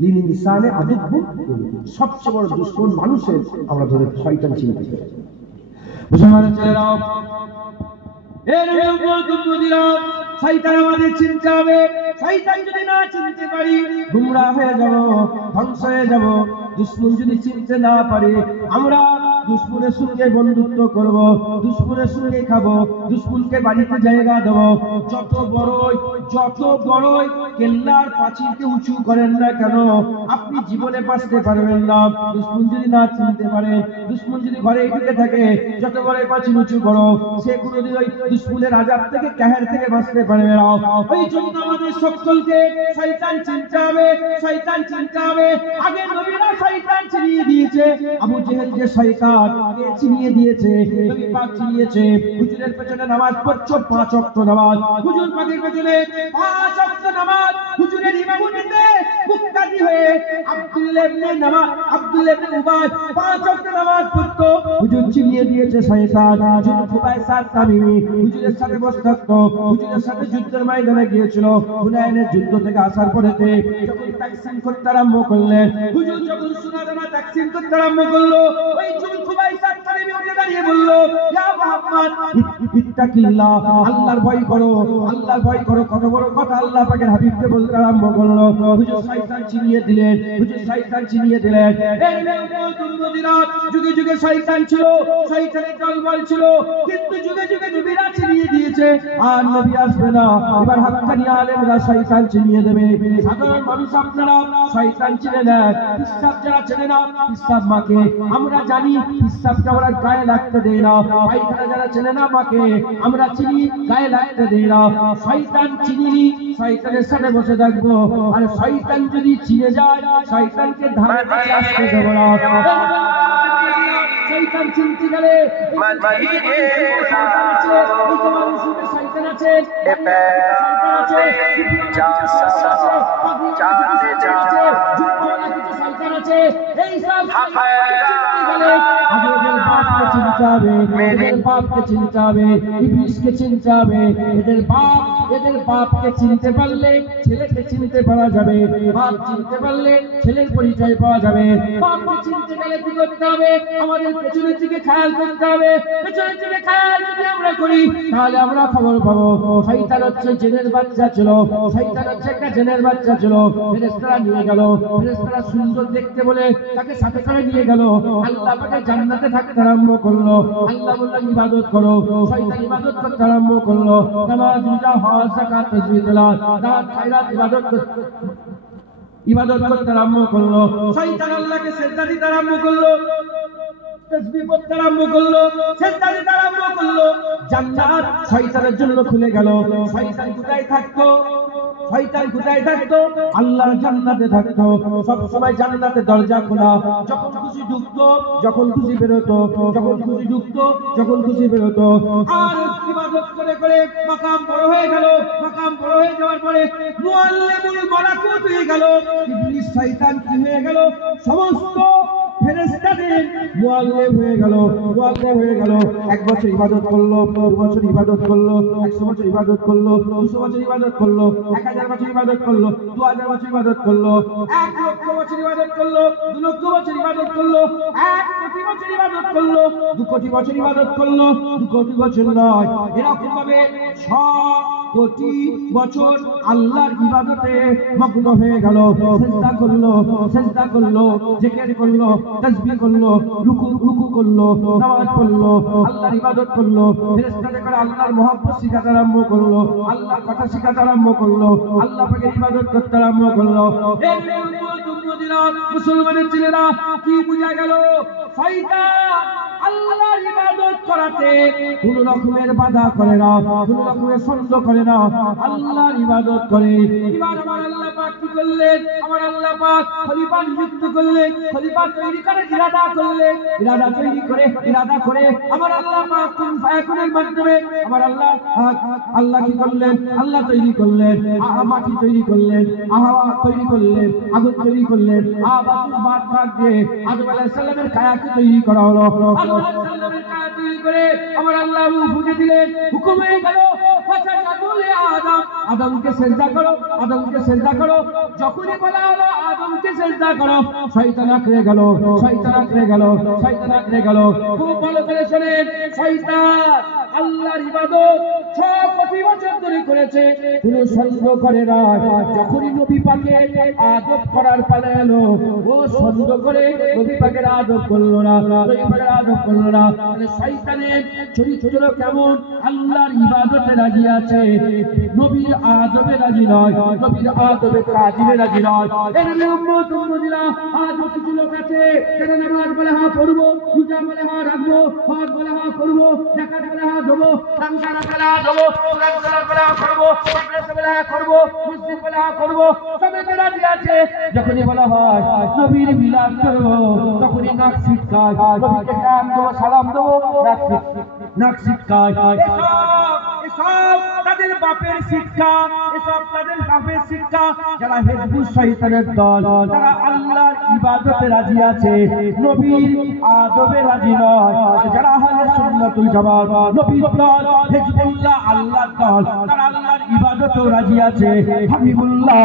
লিলি নিসানে আদব সবচেয়ে বড় দুশমন মানুষের আমরা ধরে শয়তান চিনতে পারি। মুসলমানের ছেলেরাও, এর শয়তান আমাদের চিনতে হবে। শয়তান যদি না চিনতে পারি গুমরাহ হয়ে যাব, ধ্বংস হয়ে যাব। দুশমন যদি চিনতে না পারে, আমরা দুশ্মনের সঙ্গে বন্ধুত্ব করব, দুশ্মনের সঙ্গে খাবো, দুশ্মনকে বাড়িতে জায়গা দেবো। যত বড়ই কেল্লার পাঁচিলকে উঁচু করেন না কেন, আপনি জীবনে বাঁচতে পারবেন না। দুশ্মন যদি না চিনতে পারে, দুশ্মন যদি ঘরে ঢুকে থাকে, যত বড় পাঁচিল উঁচু করো, সে কোনোদিন ওই দুশ্মনের আযাব থেকে, কাহের থেকে বাঁচতে পারবে না। ওই জন্য আমাদের সকলকে শয়তান চিনতে হবে, শয়তান চিনতে হবে। আগে নবীরা শয়তান চিনিয়ে দিয়েছে। আবু জেহেল যে শয়তান, কে চিনিয়ে দিয়েছে? নবী পাক চিনিয়েছে। হুজুরের পেছনে নামাজ পড়ছো, 5 ওয়াক্ত নামাজ। হুজুর পাকের পেছনে 5 ওয়াক্ত নামাজ। হুজুরের ইমামতিতে মুক্তাদি হয়ে আব্দুল্লাহ ইবনে উবাই 5 ওয়াক্ত নামাজ পড়তো। হুজুর চিনিয়ে দিয়েছে শয়তান। হুজুর খুবাইসাত তামিমি হুজুরের সাথে বসে থাকতো, হুজুরের সাথে যুদ্ধের ময়দানে গিয়েছিল। হুনাইনের যুদ্ধ থেকে আসার পরেতে যখন তাকসীম করতে আরম্ভ করলেন, হুজুর যখন সুনাদানা তাকসীম করতে আরম্ভ করলো, ওই হুজুর খুবাইসাত তামিমি উঠে দাঁড়িয়ে বলল, ইয়া মুহাম্মদ ইত্তাকিল্লাহ, আল্লাহর ভয় করো, আল্লাহর ভয় করো। কত বড় কথা আল্লাহ পাকের হাবিবকে বলতে আরম্ভ করলো। হুজুর শয়তান চিনিয়ে দিলেন, হুজুর শয়তান চিনিয়ে দিলেন। যুগে যুগে শয়তান ছিল, শয়তানের দলবল ছিল, কিন্তু যুগে যুগে নবীরা চিনিয়ে দিয়েছে। আর নবী আসবে না, এবার হাক্কানি আলেমরা শয়তান চিনিয়ে দেবে। সাধারণ মানুষ আপনারা শয়তান চিনে নেন। পিশাব যারা চেনে না, পিশাব মাকে আমরা জানি, পিশাবটা আমরা গায়ে লাগতে দেই না। পায়খানা যারা চেনে না মাকে আমরা চিনি, গায়ে লাগতে দেই না। শয়তান চিনি, শয়তানের সাথে বসে থাকবো। আর শয়তান যদি চিনে যায়, শয়তানকে ধারে কাছে আসতে দেবো না। শয়তান চিনতে গেলে শয়তান আছে, এই সব বাপকে চিনতে হবে, ইবলিসকে চিনতে হবে। এদের বাপকে চিনতে পারলে ছেলেকে চিনতে পারা যাবে, বাপ চিনতে পারলে ছেলের পরিচয় পাওয়া যাবে। বাপকে চিনতে গেলে কি করতে হবে? আমাদের পেছনের দিকে খেয়াল করতে হবে। পেছনের দিকে খেয়াল যদি আমরা করি, তাহলে আমরা খবর পাবো। শয়তান হচ্ছে জিনের বাচ্চা ছিল, শয়তান হচ্ছে একটা জিনের বাচ্চা ছিল। ফেরেশতারা নিয়ে গেল, ফেরেশতারা সুন্দর দেখতে বলে তাকে সাথে করে নিয়ে গেল। আল্লাহ পাকে জান্নাতে থাকতে আরম্ভ করলো। আল্লাহ বললেন ইবাদত করো, শয়তান ইবাদত করতে আরম্ভ করলো। নামাজ, রোজা, হজ, যাকাত, তাসবিহ, তেলাওয়াত, দান, খায়রাত, ইবাদত করতে আরম্ভ করলো। শয়তান আল্লাহকে সিজদা দিতে আরম্ভ করলো, তাসবিহ পড়তে আরম্ভ করলো, সিজদা দিতে আরম্ভ করলো। জান্নাত শয়তানের জন্য খুলে গেল। শয়তান কোথায় থাকতো? শয়তান কোথায় থাকতো? আল্লাহর জান্নাতে থাকতো। সব সময় জান্নাতে দরজা খোলা, যখন খুশি ঢুকতো, যখন খুশি বেরোতো, যখন খুশি ঢুকতো, যখন খুশি বেরোতো। আর ইবাদত করে করে মাকাম বড় হয়ে গেল। মাকাম বড় হয়ে যাওয়ার পরে মুআল্লিমুল মালাকুত হয়ে গেল। ইবলিস শয়তান কি হয়ে গেল? সমস্ত ফেরেশতাদের মুআল্লিম হয়ে গেল, মুআল্লিম হয়ে গেল। 1 বছর ইবাদত করলো, 2 বছর ইবাদত করলো, 100 বছর ইবাদত করলো, 200 বছর ইবাদত করলো, 1000 বছর ইবাদত করলো, 2000 বছর ইবাদত করলো, 1 লক্ষ বছর ইবাদত করলো, 2 লক্ষ বছর ইবাদত করলো, 1 কোটি বছর ইবাদত করলো, 2 কোটি বছর ইবাদত করলো। 2 কোটি বছর নয়, এরকম ভাবে 6 কোটি বছর আল্লাহর ইবাদতে মগ্ন হয়ে গেল। সিজদা করলো, সিজদা করলো, জিকির করলো, তাসবিহ করলো, রুকু করলো, নামাজ পড়লো, আল্লাহর ইবাদত করলো। ফেরেশতাদের করে আল্লাহর মহব্বত শিখাতে আরম্ভ করলো, আল্লাহর কথা শিখাতে আরম্ভ করলো, আল্লাহ পাকের ইবাদত করতে আরম্ভ করলো। মুসলমানের ছেলেরা কি বুঝা গেল? শয়তান আল্লাহর ইবাদত করাতে কোন রকমের বাধা করে না, কোন রকমের সন্দেহ করে না, আল্লাহর ইবাদত করে। এবার আমার আল্লাহ পাক কি করলেন? আমার আল্লাহ পাক খলিফা নিযুক্ত করলেন, খলিফা তৈরি করে ইরাদা করলেন, ইরাদা তৈরি করে, ইরাদা করে আমার আল্লাহ পাক কোন ফায়াকুনের মাধ্যমে আমার আল্লাহ কি করলেন? আল্লাহ তৈরি করলেন, মাটি তৈরি করলেন, হাওয়া তৈরি করলেন, আগুন তৈরি করলেন। বাতুর বাদ ভাগ দিয়ে আদম আলাইহিস সালামের কায়াকে তৈরি করা হলো। আদম আলাইহিস সালামের কায়া তৈরি করে আমার আল্লাহ ফুঁকে দিলেন, হুকুম হয়ে গেল আদমকে সিজদা করো, আদমকে সিজদা করো। যখনই বলা হলো আদমকে সিজদা করো, শয়তান আঁকড়ে গেল, শয়তান আঁকড়ে গেল, শয়তান আঁকড়ে গেল। খুব ভালো করে শুনেন, শয়তান আল্লাহর ইবাদত 6 কোটি বছর ধরে করেছে, কোনো সন্দেহ করে না। যখনই নবী পাকের আদব করার পালা এলো, ও সন্দেহ করে নবী পাকের আদব করলো না, নবী পাকের আদব করলো না। তাহলে শয়তানের চরিত্র কেমন? আল্লাহর ইবাদতে রাজি আছে, নবীর আদবে রাজি নয়, নবীর আদবে তাজিমে রাজি নয়। এখানে উম্মত উম্মতিরা আজ কিছু লোক আছে যারা নামাজ বলে হ্যাঁ পড়বো, রোজা বলে হ্যাঁ রাখবো, হজ বলে হ্যাঁ করবো, যাকাত বলে হ্যাঁ দেবো, রমজান বলে হ্যাঁ দেবো, কুরআন বলে হ্যাঁ করবো, মাদ্রাসা বলে হ্যাঁ করবো, মসজিদ বলে হ্যাঁ করবো, সবে রাজি আছে। যখনই বলা হয় নবীর মিলাদ করবো, তখনই নাক ছিটকায়, নবীকে কাম দেবো, সালাম দেবো, নাক ছিটকায়। এসব তাদের বাপের শিক্ষা, এসব তাদের বাপের শিক্ষা। যারা হিজবুল শয়তানের দল, তারা আল্লাহর ইবাদতে রাজি আছে, নবীর আদবে রাজি নয়। যারা আহলে সুন্নাতুল জামাত, নবীর দল, হিজবুল্লাহ আল্লাহর দল, তারা আল্লাহর ইবাদতেও রাজি আছে, হাবিবুল্লাহ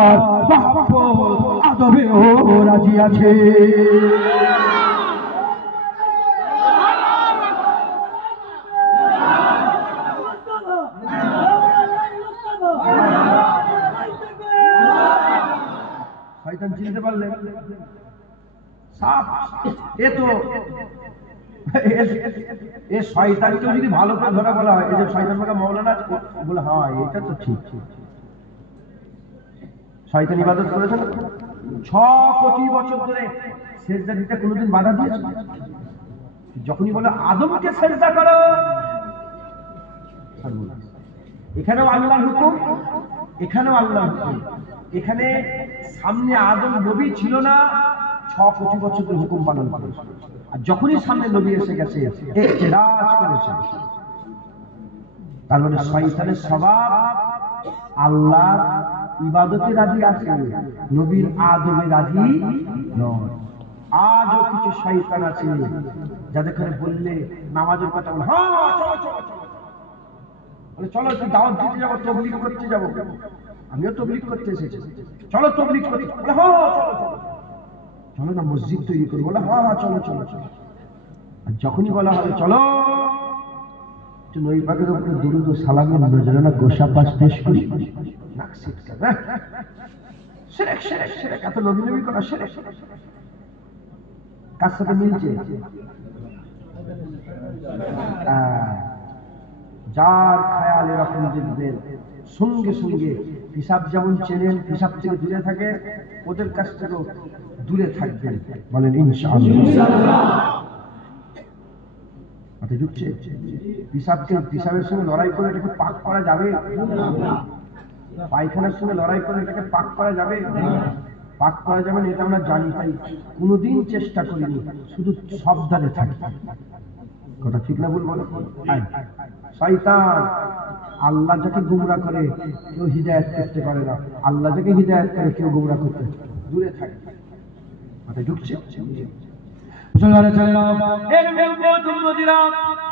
মহব্বত আদবেও রাজি আছে। শয়তান চিনতে পারলেন? সাপ এ তো এ শয়তানকে যদি ভালো করে ধরা বলা হয়, এই যে শয়তান বলে মৌলানা বলে হ্যাঁ এটা তো ঠিক। শয়তান ইবাদত করেছে 6 কোটি বছর ধরে, সেজদা দিতে কোনোদিন বাধা দিয়েছে? যখনই বলে আদমকে সেজদা করো, এখানেও আল্লাহর হুকুম, এখানেও আল্লাহর হুকুম। এখানে সামনে আদম নবী ছিল না, 6 কোটি বছর ধরে হুকুম পালন করেছে। আর যখনই সামনে নবী এসে গেছে, ইখতিরাজ করেছে। তার মানে শয়তানের স্বভাব আল্লাহর ইবাদতে রাজি আছে, নবীর আদবে রাজি নয়। আজও কিছু শয়তান আছে যাদের করে বললে নামাজের কথা বলে হ্যাঁ চলো চলো চলো, বলে চলো একটু দাওয়াত দিতে যাবো, তবলিগ করতে যাবো, আমিও তবলিগ করতে এসেছি, চলো তবলিগ করি, বলে হ্যাঁ চলো চলো, চলো না মসজিদ তৈরি করি, বলে হ্যাঁ হ্যাঁ চলো চলো চলো। আর যখনই বলা হবে চলো একটু নবী পাকের উপরে দুরূদ ও সালামের নজরানা গোসা পাশ পেশ করি, নাক ছিটকাবে, শিরক শিরক শিরক, এত নবী নবী করা শিরক। কার সাথে মিলছে? যার খেয়াল এরকম দেখবেন, সঙ্গে সঙ্গে হিসাব যেমন চেনেন, হিসাব থেকে দূরে থাকে, ওদের কাছ থেকেও দূরে থাকবেন, বলেন ইনশাআল্লাহ। মাথায় ঢুকছে? হিসাবের সঙ্গে লড়াই করে এটাকে পাক করা যাবে? পায়খানার সঙ্গে লড়াই করে এটাকে পাক করা যাবে? পাক করা যাবে না, এটা আমরা জানি, তাই কোনোদিন চেষ্টা করিনি, শুধু সাবধানে থাকি। কথা ঠিক না ভুল বলো? শয়তান আল্লাহ যাকে গুমরা করে কেউ হিদায়াত করতে পারে না, আল্লাহ যাকে হিদায়াত করে কেউ গুমরা করতে দূরে থাকে। মাথায় ঢুকছে?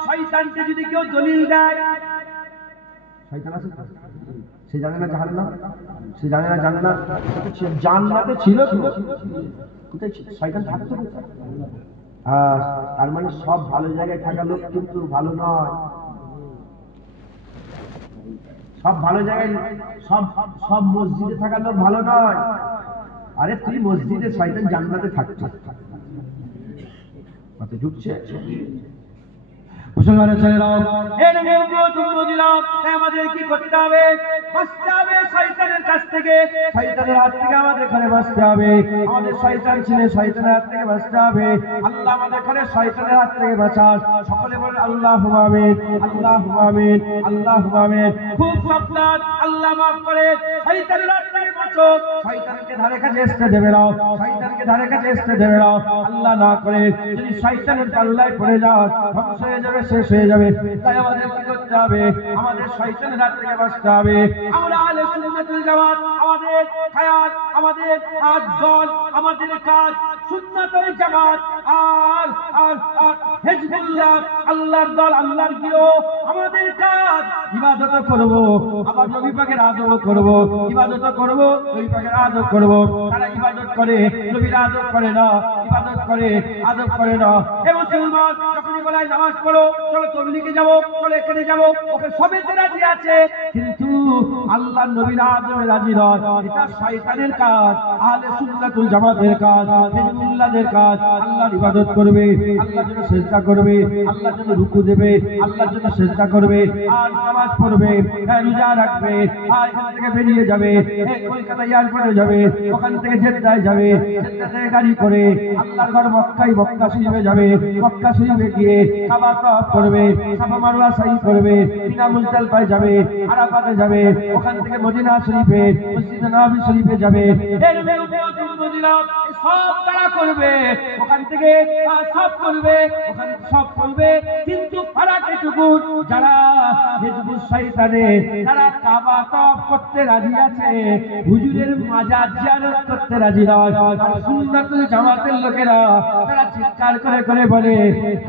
শয়তানকে যদি কেউ দলিল দেয়, শয়তান আছে সে জানে না জাহান্নাম, সে জানে না জান্নাত, জান্নাতে ছিল তো কোথায় শয়তান থাকতো? তার মানে সব ভালো জায়গায় থাকা লোক কিন্তু ভালো নয়, সব ভালো জায়গায় সব মসজিদে থাকা লোক ভালো নয়। আরে তুই মসজিদে, শয়তান জান্নাতে থাকছে। মাথায় ঢুকছে? মুসলমানের ছেলেরাও আমাদের কি করতে হবে? বাঁচতে হবে শয়তানের কাছ থেকে, শয়তানের হাত থেকে আমাদের ঘরে বাঁচতে হবে। আমাদের শয়তান ছেলে, শয়তানের হাত থেকে বাঁচতে হবে। আল্লাহ আমাদের ঘরে শয়তানের হাত থেকে বাঁচান। সকলে বলেন আল্লাহুম্মা আমিন, আল্লাহুম্মা আমিন, আল্লাহুম্মা আমিন। খুব সাবধান, আল্লাহ মাফ করে, শয়তানের হাত থেকে বাঁচো। শয়তানকে ধারে কাছে আসতে দেবে না, শয়তানকে ধারে কাছে আসতে দেবে না। আল্লাহ না করে যদি শয়তানের পাল্লায় পড়ে যাও, ধ্বংস হয়ে যাবে, শেষ হয়ে যাবে। তাই আমাদের কি করতে হবে? আমাদের শয়তানের হাত থেকে বাঁচতে হবে। আমরা আহলে সুন্নাতুল জামাত, আমাদের হায়াত, আমাদের আজ দল, আমাদের কাজ সুন্নাতুল জামাত আর হিজবুল্লাহ, আল্লাহর দল, আল্লাহর গিরো। আমাদের কাজ ইবাদত করব, আবার নবী পাকের আদব করব, ইবাদত করব, নবী পাকের আদব করব। তারা ইবাদত করে, নবীর আদব করে না, ইবাদত করে, আদব করে না। হে মুসলমান, যখনই বলায় নামাজ পড়ো, চলো তবলিগে যাবো, চলো এখানে যাবো, ওকে সবেতে রাজি আছে, কিন্তু আল্লাহর নবীর আদমে রাজি নয়। এটা শয়তানের কাজ, আহলে সুন্নাতুল জামাতের কাজ, হিজবুল্লাহদের কাজ। আল্লাহর ইবাদত করবে, আল্লাহর জন্য সিজদা করবে, আল্লাহর জন্য রুকু দেবে, আল্লাহর জন্য সিজদা করবে, আর নামাজ পড়বে, রোজা রাখবে, আর এখান থেকে বেরিয়ে যাবে, কলকাতা এয়ারপোর্টে যাবে, ওখান থেকে জেদ্দায় যাবে, জেদ্দা থেকে গাড়ি করে আল্লাহর ঘর মক্কায়, মক্কা শরীফে যাবে, মক্কা শরীফে গিয়ে কাবা তওয়াফ করবে, সাফা মারওয়া সাই করবে, মিনা মুজদালিফায় যাবে, আরাফাতে যাবে, ওখান থেকে মদিনা শরীফে, মসজিদে নববী শরীফে যাবে। এর মদিনা সব তারা করবে, ওখান থেকে সব করবে, ওখান সব করবে, কিন্তু ফারাক এটুকু, যারা হিজবুল শয়তানে তারা কাবা তওয়াফ করতে রাজি আছে, হুজুরের মাজার জিয়ারত করতে রাজি নয়। আর সুন্নাতুল জামাতের লোকেরা তারা চিৎকার করে করে বলে,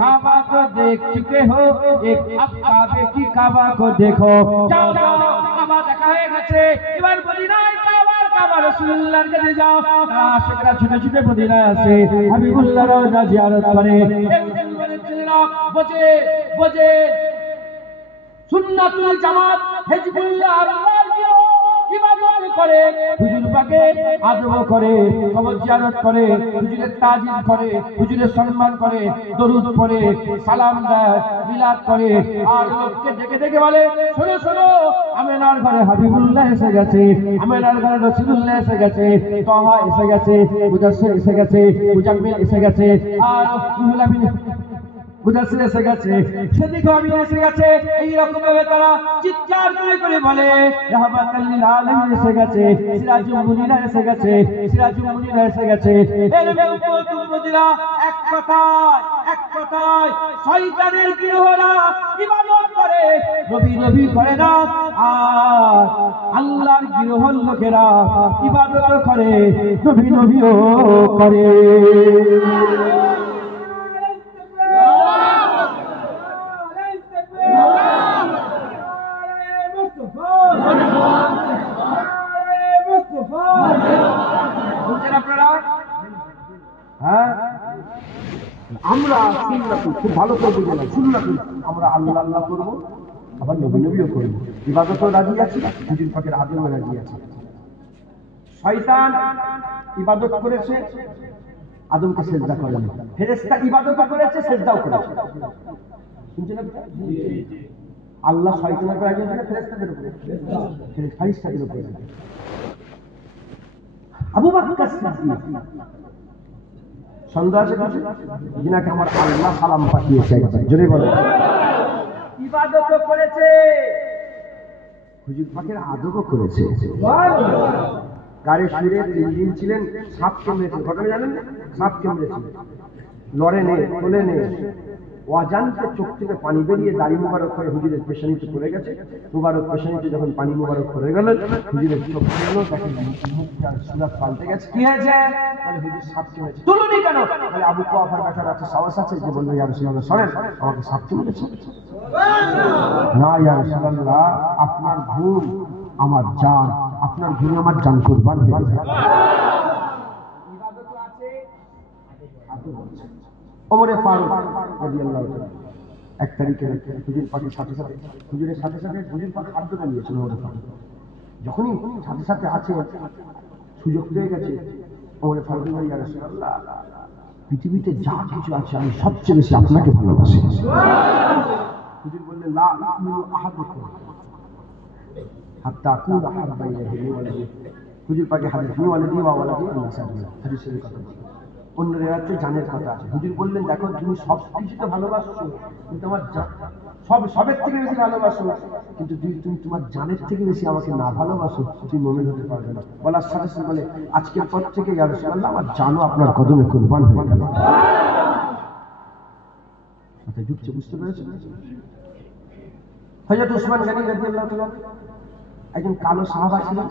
কাবা কো দেখ চুকে হো, এক আব কাবে কি কাবা কো দেখো। যাও যাও, কাবা দেখা হয়ে গেছে, এবার মদিনায় কাবা রাসূলুল্লাহর কাছে যাও। তারা আশিকরা ছুটে ছুটে মদিনায় আসে, হাবিবুল্লাহর রওজা জিয়ারত করে। এই মুসলমানের ছেলেরা বোঝে বোঝে সুন্নাতুল জামাত, হিজবুল্লাহ, আল্লাহর ইবাদত করে, হুজুর পাকে আদব করে, কবর জিয়ারত করে, হুজুরের তাজিম করে, হুজুরের সম্মান করে, দরুদ পড়ে, সালাম দেয়, মিলাদ করে, আর লোককে ডেকে ডেকে বলে, শোনো শোনো, আমেনার ঘরে হাবিবুল্লাহ এসে গেছে, আমেনার ঘরে রাসূলুল্লাহ এসে গেছে, তাহা এসে গেছে, মুদাসসির এসে গেছে, মুজাম্মিল এসে গেছে, আর রুহুল আমিন মুদাসসির এসে গেছে, সিদ্দিক আমিন এসে গেছে। এইরকম ভাবে তারা চিৎকার করে করে বলে, রাহমাতাল লিল আলামিন এসে গেছে, সিরাজুল মুনিরা এসে গেছে, সিরাজুল মুনিরা এসে গেছে। এর মদিনা এক কথায় শয়তানের গিরহরা ইবাদত করে, নবী নবী করে না, আর আল্লাহর গিরহর লোকেরা ইবাদত করে, নবী নবীও করে। আমরা সুন্নাতুল খুব ভালো করে বুঝে না, সুন্নাতুল আমরা আল্লাহ আল্লাহ করবো, আবার নবী নবীও করবো, ইবাদতও রাজি আছি, হুজুর পাকের আদেও রাজি আছে। শয়তান ইবাদত করেছে, আদমকে সিজদা করেনি, ফেরেশতা ইবাদত করেছে, সিজদাও করেছে, শুনছেন আপনি? আল্লাহ শয়তানের উপর রাজি আছে না ফেরেশতাদের উপরে? ফেরেশতাদের উপরে। আবু বকর সিদ্দিক সন্দেহ আছে কিছু, যিনাকে আমার আল্লাহ সালাম পাঠিয়েছে, একবার জোরে বলে, ইবাদত করেছে, হুজুর পাকের আদবও করেছে। গাড়ি শুয়ে 3 দিন ছিলেন, সাপ কামড়েছে, ঘটনা জানেন? সাপ কামড়েছে, লড়ে নে, তোলে নে, অজান্তে চোখ থেকে পানি বেরিয়ে দাড়ি মুবারক হয়ে হুজুরের পেশানিতে পড়ে গেছে। মুবারক পেশানিতে যখন পানি মুবারক পড়ে গেল, হুজুরের চোখ খুললো, তখন মুখটা সুরাত পাল্টে গেছে। কি হয়েছে? বলে হুজুর সাপ কামড়েছে। তুলুনি কেন? বলে আবু কুয়াফার ব্যাটার আছে, সাহস আছে, যে বললো ইয়া রাসূলুল্লাহ শোনেন, আমাকে সাপ কামড়েছে। না ইয়া রাসূলুল্লাহ, আপনার ঘুম আমার জান, আপনার ঘুমে আমার জান কুরবান হয়ে যায়। ইবাদত আছে, আদব আছে। ওমরে ফারুক রাদিয়াল্লাহু তাআলা 1 তারিখে হুজুর পাকের সাথে সাথে, হুজুরের সাথে সাথে হুজুর পাক খাদ্যটা নিয়েছিল। ওমরে ফারুক যখনই সাথে সাথে আছে, সুযোগ পেয়ে গেছে, ওমরে ফারুক বলে ইয়া রাসূলুল্লাহ, পৃথিবীতে যা কিছু আছে আমি সবচেয়ে বেশি আপনাকে ভালোবাসি। হুজুর বললেন লা ইউমিনু আহাদুকুম হাত্তা আকুনা হাব্বা ইলাইহি মিন ওয়ালাদিহি। হুজুর পাকের হাদিস, মিন ওয়ালাদিহি ওয়া ওয়ালাদিহি আল্লাহ, হাদিসের কথা। অন্য রেওয়াজে জানের কথা আছে। হুজুর বললেন দেখো, তুমি সব কিছুতে ভালোবাসছো, কিন্তু আমার সবের থেকে বেশি ভালোবাসো, কিন্তু তুমি তোমার জানের থেকে বেশি আমাকে না ভালোবাসো, তুমি মুমিন হতে পারবে না। বলার সাথে সাথে বলে, আজকের পর থেকে ইয়া রাসূলুল্লাহ, আমার জানও আপনার কদমে কুরবান হয়ে গেল। কথা যুক্তি বুঝতে পেরেছেন? হযরত উসমান গনি রাদিয়াল্লাহু তাআলা একজন কালো সাহাবা ছিলেন,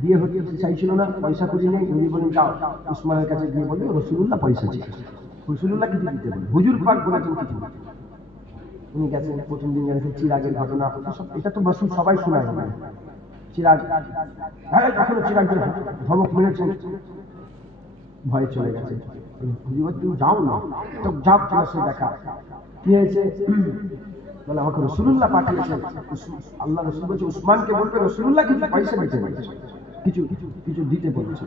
বিয়ে হতে চাইছিল না, পয়সা করি নেই। উনি বলেন যাও উসমানের কাছে গিয়ে বলবে রাসূলুল্লাহ পয়সা চাই। রাসূলুল্লাহ কিছু দিতে বলে, হুজুর পাক বলেছেন কিছু। উনি গেছেন, প্রথম দিন গেছেন, চিরাগের ঘটনা, এটা তো বসু সবাই শোনায়। চিরাগ, হ্যাঁ এখনো চিরাগের ধমক মেরেছেন। ভয়ে চলে গেছে। হুজুর তুমি যাও না, তো যাও তোমার সাথে দেখা। কি হয়েছে? বলে আমাকে রাসূলুল্লাহ পাঠিয়েছেন। আল্লাহ রাসূল বলছে উসমানকে বলবে রাসূলুল্লাহ কিছু পয়সা দিতে বলেছে, কিছু কিছু দিতে বলেছে।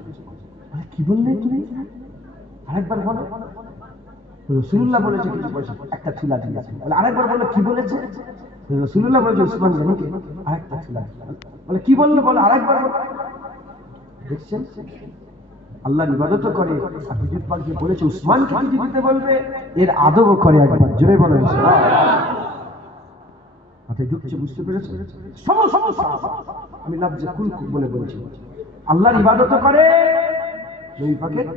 কি বললে তুমি? আরেকবার বলো। রাসূলুল্লাহ বলেছে কিছু পয়সা, একটা ছিলা দিয়েছে। বলে আরেকবার বলো কি বলেছে? রাসূলুল্লাহ বলেছে উসমান গনিকে আরেকটা ছিলা। বলে কি বললো? বলে আরেকবার বলো। দেখছেন আল্লাহর ইবাদত করে আর হুজুর পাক যে বলেছে উসমানকে কিছু দিতে বলবে, এর আদবও করে। একবার জোরে বলেন সুবহানাল্লাহ। মাথায় ঢুকছে? বুঝতে পেরেছে? সমস্যা আমি লাফজে কুলকু বলে বলছি। আল্লাহর ইবাদত করে, নবী পাকের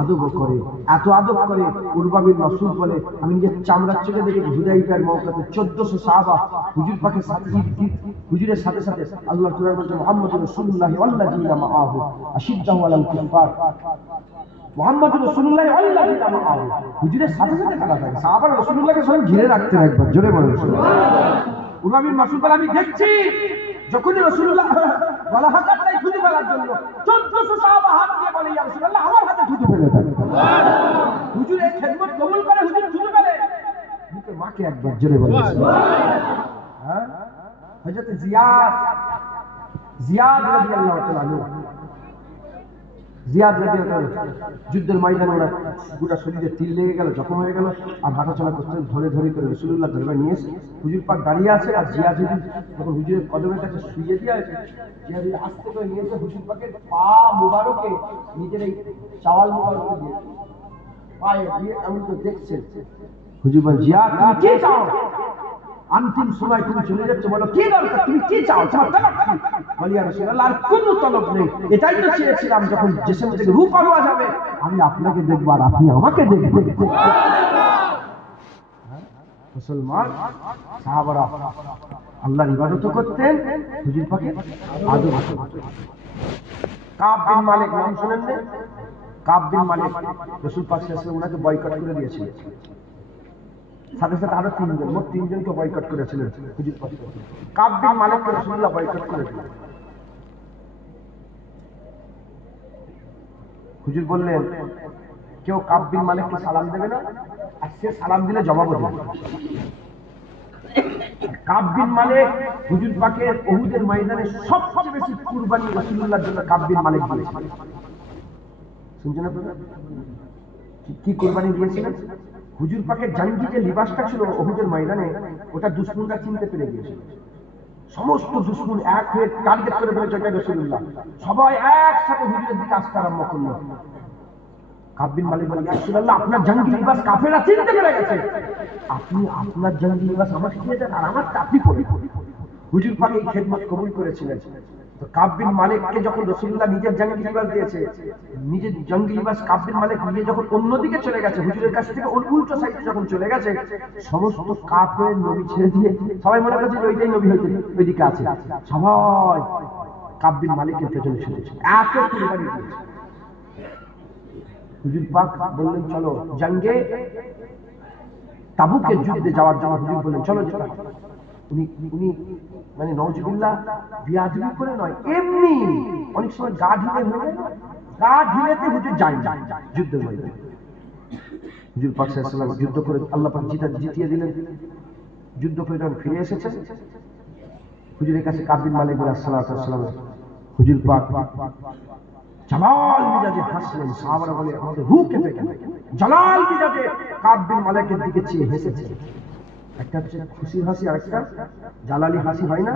আদবও করে। এত আদব করে উরওয়া বিন মাসউদ বলে আমি নিজের চামড়ার চোখে দেখে হুদাইবিয়ার মওকাতে 1400 সাহাবা হুজুর পাকের সাথে হুজুরের সাথে সাথে আল্লাহর কোরআন বলছে মুহাম্মাদুর রাসূলুল্লাহ ওয়াল্লাযিনা মাআহু আশিদ্দাহু আলাল কুফার। মুহাম্মাদুর রাসূলুল্লাহ ওয়াল্লাযিনা মাআহু, হুজুরের সাথে সাথে তারা থাকে। সাহাবারা রাসূলুল্লাহকে সবাই ঘিরে রাখতেন। একবার জোরে বলেন সুবহানাল্লাহ। উরওয়া বিন মাসউদ বলে আমি দেখছি যখনই রাসূলুল্লাহ গলা হাত নাই থুতু ফেলার জন্য 1400 সাহাবা হাত দিয়ে বলে ইয়া রাসূলুল্লাহ আমার হাতে থুতু ফেলে দেন। সুবহানাল্লাহ। হুজুর এই খেদমত কবুল করে, হুজুর থুতু ফেলে বুকে মাকে। একবার জোরে বলেন সুবহানাল্লাহ। হ্যাঁ, হযরত জিয়াদ রাদিয়াল্লাহু তাআলা আনহু, জিয়াদ রাদিয়াল্লাহু তাআলা যুদ্ধের ময়দানে ওরা গোটা শরীরে তিল লেগে গেল, জখম হয়ে গেল, আর হাঁটাচলা করতে ধরে ধরে করে রাসূলুল্লাহ দরবারে নিয়ে এসে হুজুর পাক দাঁড়িয়ে আছে। আর জিয়াদ যখন হুজুরের কদমের কাছে শুইয়ে দিয়ে আছে, জিয়াদ আস্তে করে নিয়ে এসে হুজুর পাকের পা মুবারকে নিজের এই চাওয়াল মুবারকে দিয়ে পায়ে দিয়ে এমন তো দেখছেন। হুজুর বলেন জিয়াদ তুমি কি চাও? अंतिम समय তুমি চলে যাচ্ছ, বলো কি দরকার, তুমি কি চাও, তোমার তলব কি? বলি ইয়া রাসূলুল্লাহ আর কোনো তলব নেই, এটাই তো চেয়েছিলাম যখন জিসম থেকে রূহ পাওয়া যাবে আমি আপনাকে দেখব আর আপনি আমাকে দেখবেন। মুসলমান সাহাবারা আল্লাহর ইবাদত করতেন, হুজুর পাকে আদব। কাব বিন মালিক নাম শুনেন না? কাব বিন মালিক রাসূল পাক সাল্লাল্লাহু আলাইহি ওয়াসাল্লাম ওনাকে বয়কট করে দিয়েছিলেন। সাথে সাথে আরো তিনজন, মোট তিনজনকে বয়কট করেছিলেন হুজুর পাক। কাব বিন মালিককে রাসূলুল্লাহ বয়কট করেছিলেন। হুজুর বললেন কেউ কাব বিন মালিককে সালাম দেবে না, আর সে সালাম দিলে জবাব দেবে। কাব বিন মালিক হুজুর পাকের উহুদের ময়দানে সবচেয়ে বেশি কুরবানি রাসূলুল্লাহর জন্য কাব বিন মালিক দিয়েছিলেন। শুনছেন আপনারা? কি কুরবানি দিয়েছিলেন? হুজুর পাকের জাঙ্গি যে লিবাসটা ছিল উহুদের ময়দানে, ওটা দুশমনরা চিনতে পেরে গিয়েছিল। সমস্ত দুশমন এক হয়ে টার্গেট করে ফেলেছে রাসূলুল্লাহ। সবাই একসাথে হুজুরের দিকে আসতে আরম্ভ করলো। কাব বিন মালিক বলে ইয়া রাসূলুল্লাহ আপনার জাঙ্গি লিবাস কাফেররা চিনতে পেরে গেছে, আপনি আপনার জাঙ্গি লিবাস আমাকে দিয়ে দেন আর আমারটা আপনি পরুন। হুজুর পাক এই খেদমত কবুল করেছিলেন। তো কাব বিন মালিককে যখন রাসূলুল্লাহ নিজের জাঙ্গি লিবাস দিয়েছে, নিজের জাঙ্গি লিবাস কাব বিন মালিক নিয়ে যখন অন্যদিকে চলে গেছে, হুজুরের কাছ থেকে উল্টো সাইডে যখন চলে গেছে, সমস্ত কাফের নবী ছেড়ে দিয়ে সবাই মনে করছে যে ওইটাই নবী হয়তো ওইদিকে আছে, সবাই কাব বিন মালিকের পেছনে ছুটেছে। এত কুরবানি দিয়েছে। হুজুর পাক বললেন চলো জঙ্গে তাবুকের যুদ্ধে যাওয়ার জন্য। হুজুর বললেন চলো যেতে। উনি মানে নওজুবিল্লাহ বিয়াদবি করে নয়, এমনি অনেক সময় গা ঢিলে হয়ে গা ঢিলেতে হুজুর যায় যুদ্ধের ময়দানে। হুজুর পাক সাল্লাল্লাহু আলাইহি ওয়াসাল্লাম যুদ্ধ করে আল্লাহ পাক জিতিয়ে দিলেন। যুদ্ধ করে যখন ফিরে এসেছেন হুজুরের কাছে কাব বিন মালিক আলাইহিস সালাম, হুজুর পাক জালাল মিজাজে হাসলেন। সাহাবারা বলে আমাদের রূহ কেঁপে গেল। জালাল মিজাজে কাব বিন মালিকের দিকে চেয়ে হেসেছে। একটা হচ্ছে খুশির হাসি, আরেকটা জালালি হাসি, হয় না?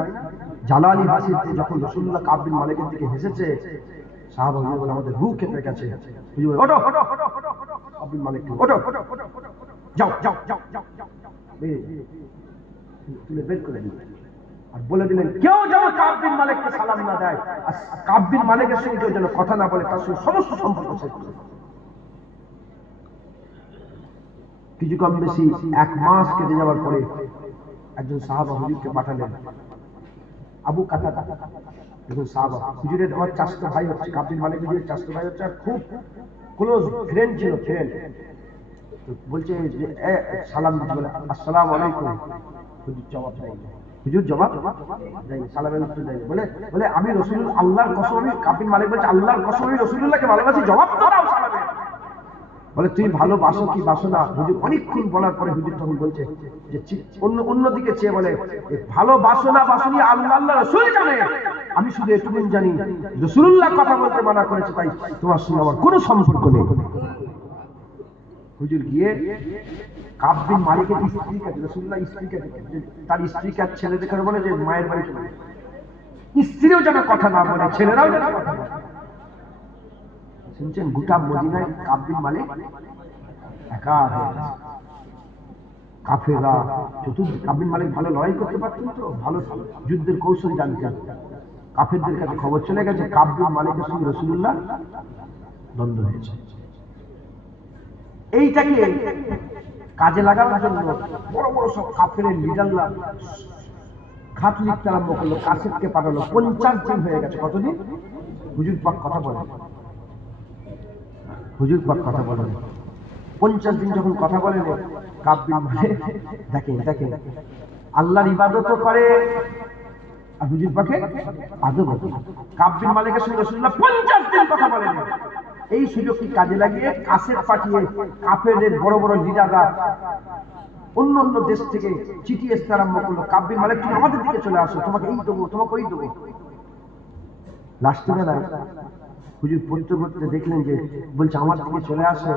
জালালি হাসিতে যখন রাসূলুল্লাহ কাব বিন মালিকের দিকে হেসেছে, সাহাবারা বলে আমাদের রূহ কেঁপে গেছে। হুজুর ওঠো ওঠো ওঠো ওঠো, কাব বিন মালিক ওঠো যাও যাও যাও যাও তুলে বের করে দিলেন আর বলে দিলেন কেউ যেন কাব বিন মালিককে সালাম না দেয়, আর কাব বিন মালিকের সঙ্গে কেউ যেন কথা না বলে, তার সঙ্গে সমস্ত সম্পর্ক শেষ করে। কিছু কম বেশি 1 মাস কেটে যাওয়ার পরে একজন সাহাবা হুজুরকে পাঠালেন। আবু কাতাদা একজন সাহাবা, হুজুরের আমার চাচাতো ভাই হচ্ছে, কাব বিন মালিক হুজুরের চাচাতো ভাই হচ্ছে, আর খুব ক্লোজ ফ্রেন্ড ছিল, ফ্রেন্ড। তো বলছে যে সালাম দিতে, বলে আসসালামু আলাইকুম। হুজুর জবাব দেয়, হুজুর জবাব দেয়, সালামের উত্তর দেয়। বলে আমি রাসূল, আল্লাহর কসম, আমি কাব বিন মালিক বলছে আল্লাহর কসম আমি রাসূলুল্লাহকে ভালোবাসি, জবাব তো দাও সালামের। বলে তুমি ভালোবাসো কি বাসো না? হুজুর অনেকক্ষণ বলার পরে হুজুর তখন বলছে যে অন্যদিকে চেয়ে বলে ভালোবাসো না বাসনি আল্লাহ আল্লাহ রাসূল জানে, আমি শুধু এটুকু জানি রাসূলুল্লাহ কথা বলতে মানা করেছে, তাই তোমার সঙ্গে আমার কোনো সম্পর্ক নেই। হুজুর গিয়ে কাব বিন মালিকের স্ত্রীকে, রাসূলুল্লাহ স্ত্রীকে, তার স্ত্রীকে আর ছেলে দেখে বলে যে মায়ের বাড়ি চলে, স্ত্রীও যেন কথা না বলে, ছেলেরাও যেন কথা বলে। শুনছেন, গোটা মদিনায় কাব বিন মালিক একা হয়ে গেছে। কাফেররা চতুর্দিকে, কাব বিন মালিক ভালো লড়াই করতে পারতেন, তো ভালো যুদ্ধের কৌশল জানতেন। কাফেরদের কাছে খবর চলে গেছে কাব বিন মালিকের সঙ্গে রাসূলুল্লাহ দ্বন্দ্ব হয়েছে। এইটাকে কাজে লাগানোর জন্য বড় বড় সব কাফের লিডাররা খাত লিখতে আরম্ভ করলো, কাসেদকে পাঠালো। 50 দিন হয়ে গেছে। কতদিন? হুজুর পাক কথা বলেন, হুজুর পাক কথা বলেন। 50 দিন যখন কথা বলেন, কাব বিন মালিক দেখেন আল্লাহর ইবাদতও করে আর হুজুর পাকে আদবও করে। কাব বিন মালিকের সঙ্গে রাসূলুল্লাহ 50 দিন কথা বলেন। এই সুযোগটি কাজে লাগিয়ে কাসেদ পাঠিয়ে কাফেরদের বড় বড় লিডাররা অন্য অন্য দেশ থেকে চিঠি আসতে আরম্ভ করলো, কাব বিন মালিক তুমি আমাদের দিকে চলে আসো, তোমাকে এই দেবো, তোমাকে ওই দেবো। লাস্টে বেলায় হুজুর পড়তে পড়তে দেখলেন যে বলছে আমার দিকে চলে আসো,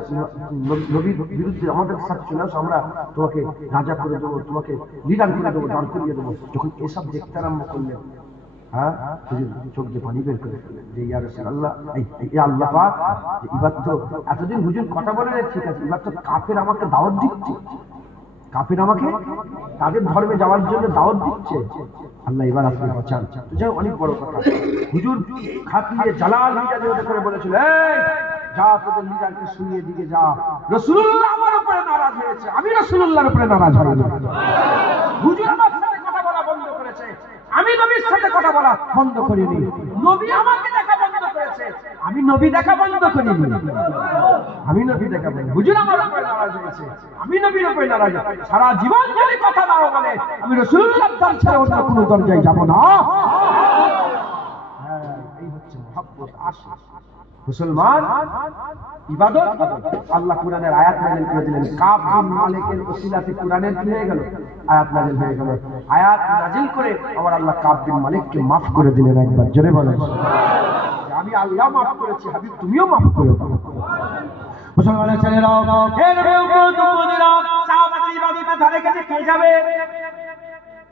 নবীর বিরুদ্ধে আমাদের সাথে চলে আসো, আমরা তোমাকে রাজা করে দেবো, তোমাকে লিডার করে দেবো, দাঁড় করিয়ে দেবো। যখন এসব দেখতে আরম্ভ করলেন, হ্যাঁ, হুজুর চোখ দিয়ে পানি বের করে ফেললেন যে ইয়া রাসূলুল্লাহ, এই আল্লাহ পাক, এবার তো এতদিন হুজুর কথা বলেন ঠিক আছে, এবার তো কাফের আমাকে দাওয়াত দিচ্ছে, কাফের আমাকে তাদের ধর্মে যাওয়ার জন্য দাওয়াত দিচ্ছে, আল্লাহ এবার আপনি বাঁচান। যাই অনেক বড় কথা। হুজুর খাত নিয়ে জালাল লিডার করে বলেছিল, এই যা তোদের লিডারকে শুনিয়ে দিকে যা, রাসূলুল্লাহ আমার উপরে নারাজ হয়েছে, আমি রাসূলুল্লাহর উপরে নারাজ হইনি। হুজুর আমার সাথে কথা বলা বন্ধ করেছে, আমি নবীর সাথে কথা বলা বন্ধ করিনি। নবী আমাকে দেখা বন্ধ করেছে, আমি নবী দেখা বন্ধ করিনি। আমি নবী দেখা বন্ধ, হুজুর আমার উপরে নারাজ হয়েছে, আমি নবীর উপরে নারাজ। সারা জীবন যদি কথা নাও বলে আমি রাসূলুল্লাহর দল ছেড়ে অন্য কোনো দরজায় যাব না। হ্যাঁ, এই হচ্ছে মহব্বত, আশা। মুসলমান ইবাদত, আল্লাহ কুরআনের আয়াত নাযিল করে দিলেন। কাব বিন মালিকের ওসিলাতে কুরআনের কি হয়ে গেল? আয়াত নাযিল হয়ে গেল। আয়াত নাযিল করে আমার আল্লাহ কাব বিন মালিককে maaf করে দিলেন। একবার জোরে বলেন, আমি আল্লাহ maaf করেছি, হাবিব তুমিও maaf করে দাও। মুসলমানের ছেলেরা, হে নবী উম্মতেরা, সাহাবাদের ইবাদতের ধারে কাছে কে যাবে?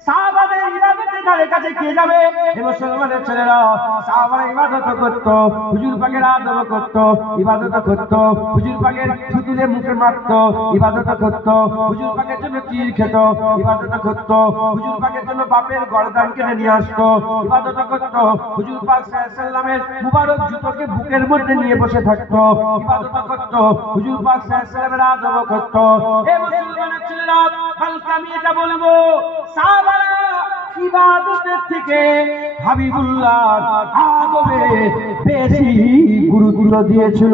সাহাবাদের ইবাদতের ধারে কাছে কে যাবে? হে মুসলমানের ছেলেরা, সাহাবারা ইবাদত করত, হুজুর পাকের আদব করত, ইবাদত করত, হুজুর পাকের থুতুলে মুখে মারত, ইবাদত করত, হুজুর পাকের জন্য তীর খেত, ইবাদত করত, হুজুর পাকের জন্য বাপের গর্দান কেটে নিয়ে আসতো, ইবাদত করত, হুজুর পাক সাল্লাল্লাহু আলাইহি ওয়াসাল্লামের মুবারক জুতোকে বুকের মধ্যে নিয়ে বসে থাকতো, ইবাদত করত, হুজুর পাক সাল্লাল্লাহু আলাইহি ওয়াসাল্লামের আদব করত। হে মুসলমানের ছেলেরা, কালকে আমি এটা বলবো, সাহাবারা ইবাদতের থেকে হাবিবুল্লাহর আদবে বেশি গুরুত্ব দিয়েছিল।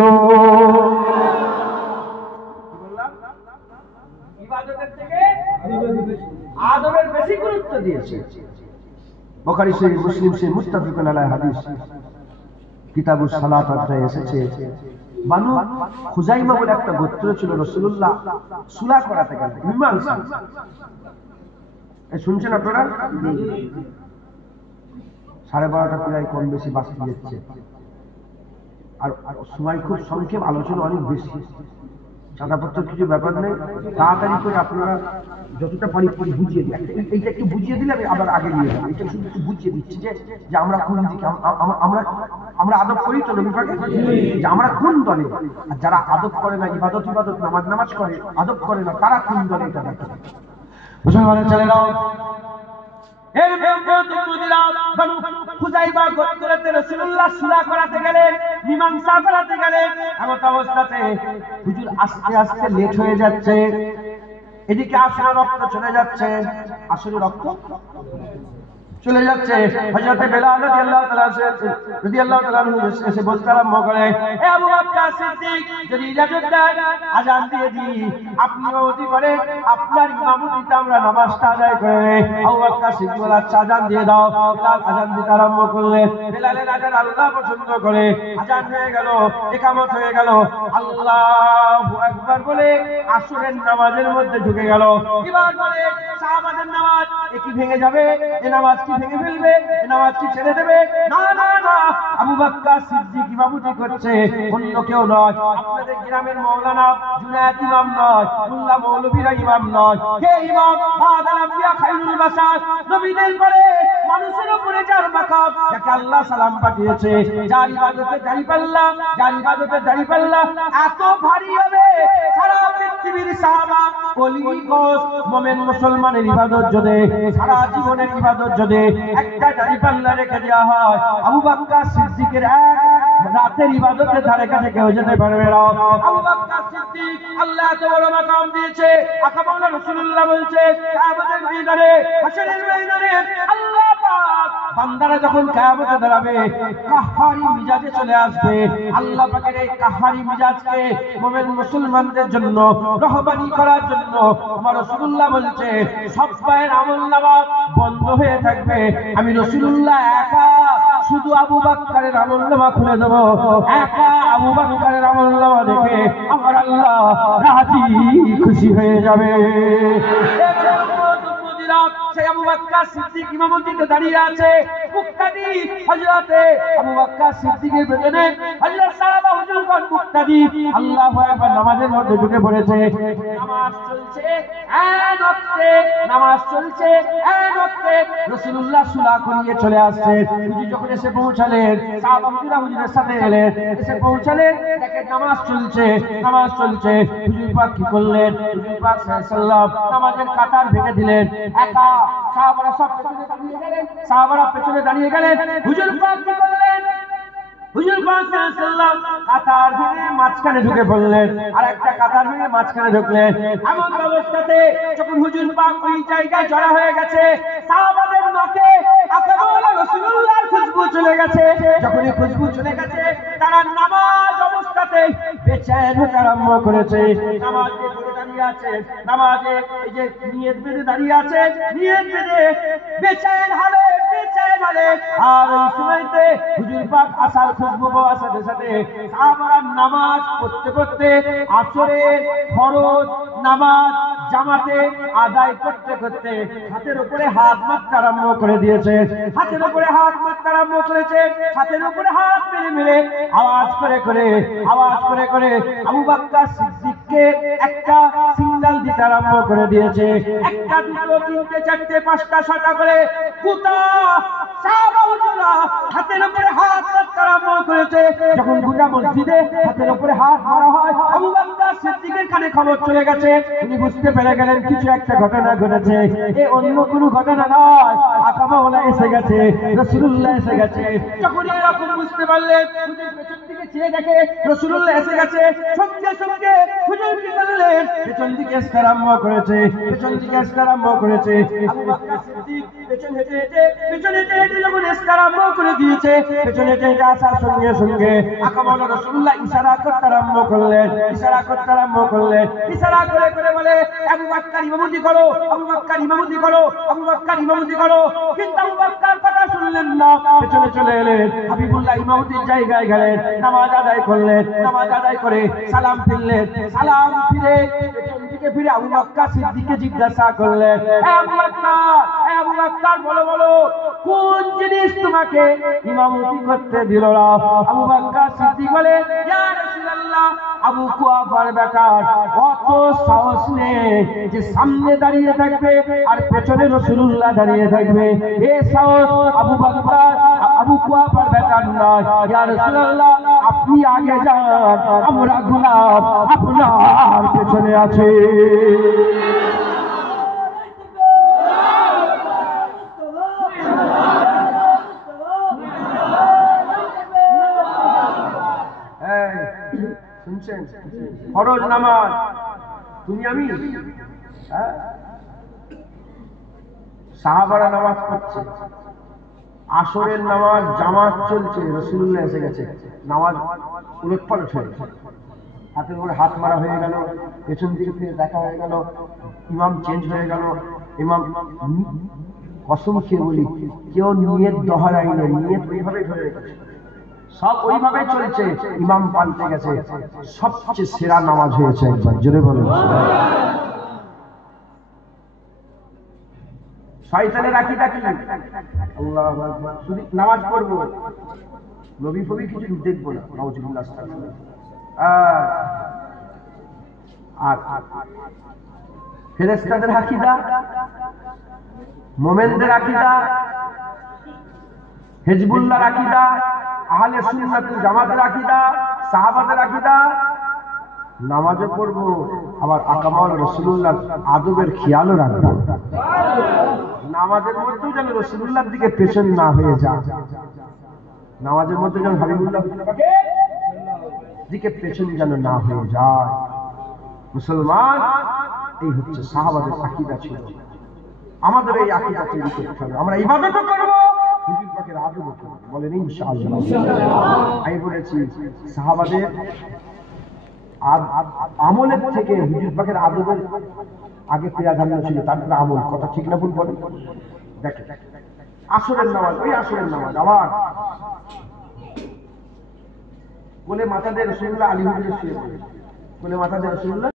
ইবাদতের থেকে আদবের বেশি গুরুত্ব দিয়েছে। বুখারী শরীফ, মুসলিম শরীফ, মুত্তাফাকুন আলাইহি হাদিস, কিতাবুস সালাত অধ্যায়ে এসেছে, বানু খুজাইমা বলে একটা গোত্র ছিল, রাসূলুল্লাহ সুলা করাতে গেলেন, মীমাংসা। শুনছেন আপনারা? 12:30 প্রায় কম বেশি বাঁচতে যাচ্ছে, আর সময় খুব সংক্ষেপ, আলোচনা অনেক বেশি, চাঁদাপত্র কিছু ব্যাপার নেই। তাড়াতাড়ি করে আপনারা যতটা পারি বুঝিয়ে দিই। এইটা একটু বুঝিয়ে দিলে আমি আবার আগে নিয়ে যাবো। এটা শুধু একটু বুঝিয়ে দিচ্ছি যে আমরা কোন দিকে, আমরা আদব করি তো নবী পাকে, যে আমরা কোন দলে, আর যারা আদব করে না, ইবাদত নামাজ করে, আদব করে না, তারা কোন দলে, এটা দেখতে। মুসলমানের ছেলেরা, এর বিরুদ্ধে বানু খুজাইমা গোত্রতে রাসূলুল্লাহ সুলা করাতে গেলেন, মীমাংসা করাতে গেলেন। এমন অবস্থাতে হুজুর আস্তে আস্তে লেট হয়ে যাচ্ছে, এদিকে আসলে রক্ত চলে যাচ্ছে। আসলে রক্ত চলে যাচ্ছে। হযরত বেলাল রাদিয়াল্লাহু তাআলা এসে বলতে আরম্ভ করে, এ আবু বকর সিদ্দিক, যদি ইজাজত দেন আযান দিয়ে দিই, আপনি ইমামতি করে আপনার ইমামতিতে আমরা নামাজটা আদায় করে। আবু বকর সিদ্দিক বলে, আচ্ছা আযান দিয়ে দাও। বেলাল আযান দিতে আরম্ভ করলেন। বেলালের আযান আল্লাহ পছন্দ করে। আযান হয়ে গেল, ইকামত হয়ে গেল, আল্লাহু আকবার বলে আসরের নামাজের মধ্যে ঢুকে গেল। এবার বলে সাহাবাদের নামাজ কি ভেঙে যাবে? এই নামাজ কি ভেঙে ফেলবে? এই নামাজ কি ছেড়ে দেবে? না না না, আবু বকর সিদ্দিক ইমামতি করছে, অন্য কেউ নয়। আপনাদের গ্রামের মাওলানা জুনায়েদ ইমাম নয়, মোল্লা মৌলভীরা ইমাম নয়। কে ইমাম? বাদাল আম্বিয়া খায়রুল বাশার, নবীদের পরে মানুষের উপরে যার মাকাম, যাকে আল্লাহ সালাম পাঠিয়েছে, যার ইবাদতে দাঁড়িপাল্লা, যার ইবাদতে দাঁড়িপাল্লা এত ভারী হবে, সারা পৃথিবীর সাহাবা ওলি গোস মুমিন মুসলমানের ইবাদত যদি সারা জীবনের ইবাদত যদি একটা দাঁড়িপাল্লা রেখে দেওয়া হয়, আবু বকর সিদ্দিকের এক রাতের ইবাদতের ধারে কাছে কেউ যেতে পারবে না। আবু বকর সিদ্দিক আল্লাহ এত বড় মাকাম দিয়েছে। আকাবাউল্লাহ রাসূলুল্লাহ বলছে, কিয়ামতের ময়দানে, হাশরের ময়দানে আল্লাহ পাক বান্দারা যখন কিয়ামতে দাঁড়াবে, কাহ্হারি মিজাজে চলে আসবে। আল্লাহ পাকের এই কাহ্হারি মিজাজকে মুমিন মুসলমানদের জন্য রহবানি করার জন্য আমার রাসূলুল্লাহ বলছে, সব পায়ের আমলনামা বন্ধ হয়ে থাকবে। আমি রাসূলুল্লাহ একা শুধু আবু বকরের আমলনামা খুলে দেব। একা আবু বকরের আমলনামা দেখে আমার আল্লাহ রাজি খুশি হয়ে যাবে। সেই আবু বকর সিদ্দিক ইমামতিতে দাঁড়িয়ে আছে। মুক্তাদি হযরতে আবু বকর সিদ্দিকের পেছনে হযরত সাহাবা হুজুরগণ মুক্তাদি আল্লাহু আকবার নামাজের মধ্যে ঢুকে পড়েছে। নামাজ চলছে এক ওয়াক্তে, নামাজ চলছে এক ওয়াক্তে। রাসূলুল্লাহ সুলা করিয়ে চলে আসছে। হুজুর যখন এসে পৌঁছালেন, সাহাবা হুজুরা হুজুরের সাথে এলেন, এসে পৌঁছালেন, দেখে নামাজ চলছে, নামাজ চলছে। হুজুর পাক কি করলেন? হুজুর পাক সাল্লাল্লাহু আলাইহি নামাজের কাতার ভেঙে দিলেন। একা সাহাবারা সব পেছনে দাঁড়িয়ে গেলেন, সাহাবারা পেছনে দাঁড়িয়ে গেলেন। হুজুর পাক কি করলেন? হুজুর পাক সাল্লাল্লাহু কাতার ভেঙে মাঝখানে ঢুকে পড়লেন, আর একটা কাতার ভেঙে মাঝখানে ঢুকলেন। এমন অবস্থাতে যখন হুজুর পাক ওই জায়গায় জড়া হয়ে গেছে, সাহাবাদের নাকে আকাবাউল্লাহ রাসূলুল্লাহর খুশবু চলে গেছে। যখন এই খুশবু চলে গেছে, তারা নামাজ অবস্থাতে বেচैन হতে আরম্ভ করেছে। নামাজে পড়ে দাঁড়িয়ে আছে, নামাজে এই যে নিয়ত বেঁধে দাঁড়িয়ে আছে, নিয়ত বেঁধে বেচैन হলে, বেচैन হলে। আর এই সময়তে হুজুর পাক আসার খুশবু পাওয়ার সাথে সাথে সাহাবারা নামাজ পড়তে পড়তে আসরের ফরজ নামাজ জামাতে আদায় করতে করতে হাতের উপরে হাত মারতে আরম্ভ করে দিয়েছে। হাতের উপরে হাত মারতে আরম্ভ করেছে। হাতের উপরে হাত মেরে মেরে আওয়াজ করে করে, আওয়াজ করে করে আবু বকর সিদ্দিককে একটা সিগন্যাল দিতে আরম্ভ করে দিয়েছে। একটা, দুটো, তিনটে, চারটে, পাঁচটা, ছয়টা করে গোটা সাহাবা হুজুরা হাতের উপরে হাত মারতে আরম্ভ করেছে। যখন গোটা মসজিদে হাতের উপরে হাত মারা হয়, আবু বকর সিদ্দিকের কানে খবর চলে গেছে। তিনি বুঝতে পেরে গেলেন কিছু একটা ঘটনা ঘটেছে। এ অন্য কোনো ঘটনা নয়, আকাবাউল্লাহ এসে গেছে, রাসূলুল্লাহ এসে গেছে। যখন এরকম বুঝতে পারলেন, হুজুর পেছন দিকে চেয়ে দেখে রাসূলুল্লাহ এসে গেছে। সঙ্গে সঙ্গে হুজুর কি করলেন? পেছন দিকে আসতে আরম্ভ করেছে, পেছন দিকে আসতে আরম্ভ করেছে। আবু বকর সিদ্দিক পেছন হেঁটে হেঁটে, পেছন হেঁটে হেঁটে যখন আসতে আরম্ভ করে দিয়েছে, পেছন হেঁটে হেঁটে আসার সঙ্গে সঙ্গে আকাবাউল্লাহ রাসূলুল্লাহ ইশারা করতে আরম্ভ করলেন, ইশারা করতে আরম্ভ করলেন। ইশারা করে করে বলে, আবু বকর ইমামতি করো, আবু বকর ইমামতি করো, আবু বকর ইমামতি করো। কিন্তু আবু বকর কথা শুনলেন না, পেছনে চলে এলেন। হাবিবুল্লাহ ইমামতির জায়গায় গেলেন, নামাজ আদায় করলেন। নামাজ আদায় করে সালাম ফিরলেন। সালাম ফিরে পেছন দিকে ফিরে আবু বকর সিদ্দিককে জিজ্ঞাসা করলেন, হে আবু বকর, হে আবু বকর, বলো বলো কোন জিনিস তোমাকে ইমামতি করতে দিল না? আবু বকর সিদ্দিক বলে, ইয়া রাসূলুল্লাহ, আবু কুয়াফার বেটার কত সাহস নেই যে সামনে দাঁড়িয়ে থাকবে আর পেছনে রাসূলুল্লাহ দাঁড়িয়ে থাকবে। এই সাহস আবু বকর, আবু কুয়াফার বেটার নয়। ইয়া রাসূলুল্লাহ, আপনি আগে যান, আমরা গোলাম আপনার পেছনে আছে। শুনছেন? ফরজ নামাজ তুমি আমি, সাহাবারা নামাজ পড়ছে, আসরের নামাজ জামাত চলছে, রাসূলুল্লাহ এসে গেছে, নামাজ উলটপালট হয়ে গেছে, হাতের উপরে হাত মারা হয়ে গেল, পেছন দিকে ফিরে দেখা হয়ে গেল, ইমাম চেঞ্জ হয়ে গেল। ইমাম কসম খেয়ে বলি কেউ নিয়ত দোহারাই না, নিয়ত ওইভাবেই ধরে রেখেছে, সব ওইভাবেই চলছে। ইমাম পাল্টে গেছে, সবচেয়ে সেরা নামাজ হয়েছে। একবার জোরে বলুন। শয়তানের আকীদা কি? আল্লাহু আকবার, শুধু নামাজ পড়বো, নবী ফবি কিছু দেখবো না, নাউজুবিল্লাহ। আর ফেরেশতাদের আকীদা, মুমিনদের আকীদা, হিজবুল্লাহর আকীদা, আহলে সুন্নাত ওয়াল জামাতের আকীদা, সাহাবাদের আকীদা, নামাজও পড়বো, আবার আকামাল রাসূলুল্লাহ আদবের খেয়ালও রাখবো। নামাজের মধ্যেও যেন রাসূলুল্লাহর দিকে পেছন না হয়ে যায়, নামাজের মধ্যে যেন হাবিবুল্লাহ দিকে পেছন যেন না হয়ে যায়। মুসলমান, এই হচ্ছে সাহাবাদের আকীদা ছিল। আমাদের এই আকীদা তৈরি করতে হবে, আমরা ইবাদতও করব, হুজুর পাকের আদবও করব। বলেন ইনশাআল্লাহ। আমি বলেছি সাহাবাদের আমলের থেকে হুজুর পাকের আদবের আগে প্রাধান্য ছিল, তারপরে আমল। কথা ঠিক না ভুল বলেন? দেখেন আসরের নামাজ, ওই আসরের নামাজ আবার কোলে মাথা দিয়ে রাসূলুল্লাহ আলী হুজুর শুয়ে পড়ে, কোলে মাথা দিয়ে রাসূলুল্লাহ